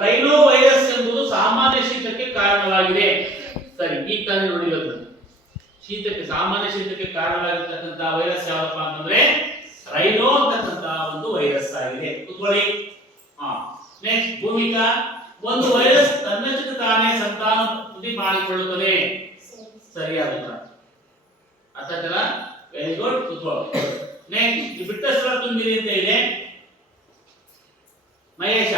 S1: ರೈನೋ ವೈರಸ್ ಎಂಬುದು ಸಾಮಾನ್ಯ ಶೀತಕ್ಕೆ ಕಾರಣವಾಗಿದೆ. ಸರಿ, ಈಗ ತಾನೇ ನೋಡಿರೋದು ಶೀತಕ್ಕೆ, ಸಾಮಾನ್ಯ ಶೀತಕ್ಕೆ ಕಾರಣವಾಗಿರ್ತಕ್ಕಂತಹ ವೈರಸ್ ಯಾವಪ್ಪ ಅಂತಂದ್ರೆ ರೈನೋ ಅಂತಕ್ಕಂತಹ ಒಂದು ವೈರಸ್ ಆಗಿದೆ. ಕುತ್ಕೊಳ್ಳಿ. ಹಾ ನೆಕ್ಸ್ಟ್ ಭೂಮಿಕಾ. ಒಂದು ವೈರಸ್ ತನ್ನಷ್ಟಕ್ಕೆ ತಾನೇ ಸಂತಾನೋತ್ಪತ್ತಿ ಮಾಡಿಕೊಳ್ಳುತ್ತದೆ.
S2: ಸರಿ
S1: ಸರಿಯಾದ ಅರ್ಥ ವೆರಿ ಗುಡ್ ಕುತ್ಕೊಳ್ಳಿ. ನೆಕ್ಸ್ಟ್ ಬಿಟ್ಟ ಸ್ಥಳ ತುಂಬಿದೆ ಅಂತ ಇದೆ ಮಹೇಶ,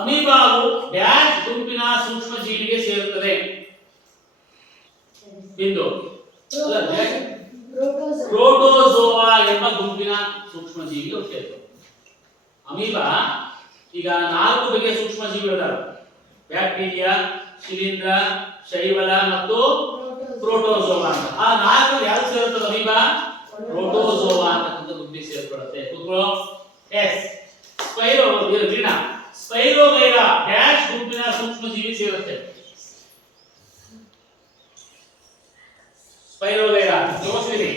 S1: ಅಮೀಬಾವು ಡ್ಯಾಶ್ ಗುಂಪಿನ ಸೂಕ್ಷ್ಮ ಜೀವಿಗೆ ಸೇರುತ್ತದೆ. ಅಲ್ಲ, ಪ್ರೋಟೋಸೋವಾ ಎಂಬ ಗುಂಪಿನ ಸೂಕ್ಷ್ಮ ಜೀವಿಗೆ ಸೇರ್ತದೆ ಅಮೀಬಾ ಈಗ ನಾಲ್ಕು ಬಗೆಯ ಸೂಕ್ಷ್ಮ ಜೀವಿಗಳಿದಾವೆ ಬ್ಯಾಕ್ಟೀರಿಯಾ ಶಿಲೀಂಧ್ರ ಶೈವಲ ಮತ್ತು ಪ್ರೋಟೋಸೋವಾ ಅಂತ. ಆ ನಾಲ್ಕು ಯಾವ್ದು ಸೇರುತ್ತದೆ ಅಮೀಬಾ? ಪ್ರೋಟೋಸೋವಾ ಅಂತಕ್ಕಂಥ ಗುಂಪಿಗೆ ಸೇರ್ಪಡುತ್ತೆ. ಕೂತ್ಕೊಳ್ಳೋ. Yes. Spiro Veena spirogyra dash ಗುಂಪಿನ ಸೂಕ್ಷ್ಮ ಜೀವಿ ಸೇರುತ್ತೆ. ಸ್ಪೈರೋಗೈರಾ ತೋರಿಸ್ತೀನಿ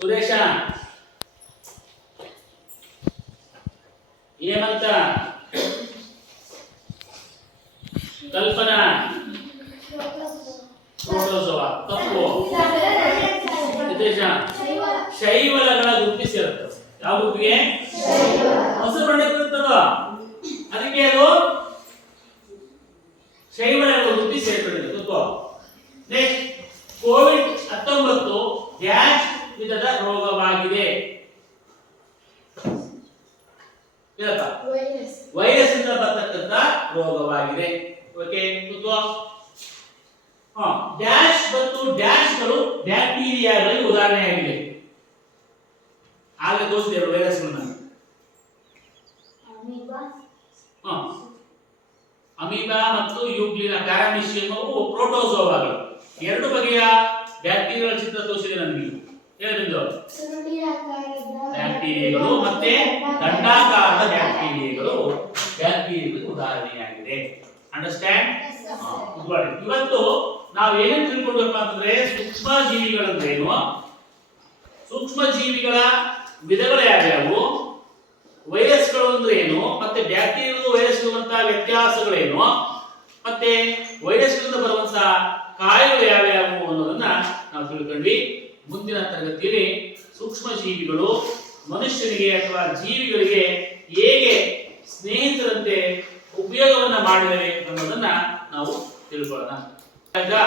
S1: ಸುರೇಶ ಹೇಮಂತ ಕಲ್ಪನಾ ಪ್ರೋಟೋಸೋವಾ ತಪ್ಪು ನಿತೇಶ ಶೈವಲಗಳ ಗುಂಪಿ ಸೇರುತ್ತೆ ಯಾವ ಗುಂಪಿಗೆ ಹಸಿರು ಬಣ್ಣಕ್ಕಿರ್ತದ ಅದಕ್ಕೆ ಅದು ಶೈವಲಗಳ ಗುಂಪಿ ಸೇರ್ಕೊಂಡಿದೆ ಗೊತ್ತೋ ನೆಕ್ಸ್ಟ್ ಕೋವಿಡ್ ಹತ್ತೊಂಬತ್ತು ಡ್ಯಾಶ್ ವಿಧದ ರೋಗವಾಗಿದೆ ಏನಪ್ಪ
S2: ವೈರಸ್
S1: ವೈರಸ್ ಇಂದ ಬರ್ತಕ್ಕಂಥ ರೋಗವಾಗಿದೆ ಓಕೆ ಕೂತ್ಕೋ ಹಾ ಡ್ಯಾಶ್ ಮತ್ತು ಡ್ಯಾಶ್ಗಳು ಬ್ಯಾಕ್ಟೀರಿಯಾಗಳಿಗೆ ಉದಾಹರಣೆಯಾಗಿದೆ ಆಗಲೇ ತೋರಿಸಿದೆ
S2: ಅಮೀಬಾ.
S1: ಮತ್ತು ಯೂಗ್ಲಿನ ಪ್ಯಾರಾಮಿಷಿಯಂ ಅವು ಪ್ರೋಟೋಸೋವಾಗಳು. ಎರಡು ಬಗೆಯ ಬ್ಯಾಕ್ಟೀರಿಯಾ ಚಿತ್ರ ತೋರಿಸಿದೆ ನನಗೆ.
S2: ಏನಿದು
S1: ಬ್ಯಾಕ್ಟೀರಿಯಾಗಳು ಮತ್ತೆ ದಂಡಾಕಾರದ ಬ್ಯಾಕ್ಟೀರಿಯಾಗಳು. ಬ್ಯಾಕ್ಟೀರಿಯಾಗಳಿಗೆ ಉದಾಹರಣೆಯಾಗಿದೆ. ಅಂಡರ್ಸ್ಟ್ಯಾಂಡ್ ಇವತ್ತು ನಾವು ಏನೇನು ತಿಳ್ಕೊಳ್ಬೇಕು ಅಂತಂದ್ರೆ ಸೂಕ್ಷ್ಮ ಜೀವಿಗಳಂದ್ರೇನು ಸೂಕ್ಷ್ಮ ಜೀವಿಗಳ ವಿಧಗಳು ಯಾವ್ಯಾವು ವೈರಸ್ಗಳು ಅಂದ್ರೆ ಏನು? ಮತ್ತೆ ಬ್ಯಾಕ್ಟೀರಿಯಾ ವೈರಸ್ ಇರುವಂತಹ ವ್ಯತ್ಯಾಸಗಳೇನು? ಮತ್ತೆ ವೈರಸ್ಗಳಿಂದ ಬರುವಂತಹ ಕಾಯಿಲೆಗಳು ಯಾವ್ಯಾವು ಅನ್ನೋದನ್ನ ನಾವು ತಿಳ್ಕೊಂಡ್ವಿ. ಮುಂದಿನ ತರಗತಿಯಲ್ಲಿ ಸೂಕ್ಷ್ಮ ಜೀವಿಗಳು ಮನುಷ್ಯನಿಗೆ ಅಥವಾ ಜೀವಿಗಳಿಗೆ ಹೇಗೆ ಸ್ನೇಹಿತರಂತೆ ಉಪಯೋಗವನ್ನ ಮಾಡಿದರೆ ಅನ್ನೋದನ್ನ ನಾವು ತಿಳ್ಕೊಳ್ಳೋಣ. ಆಯ್ತಾ?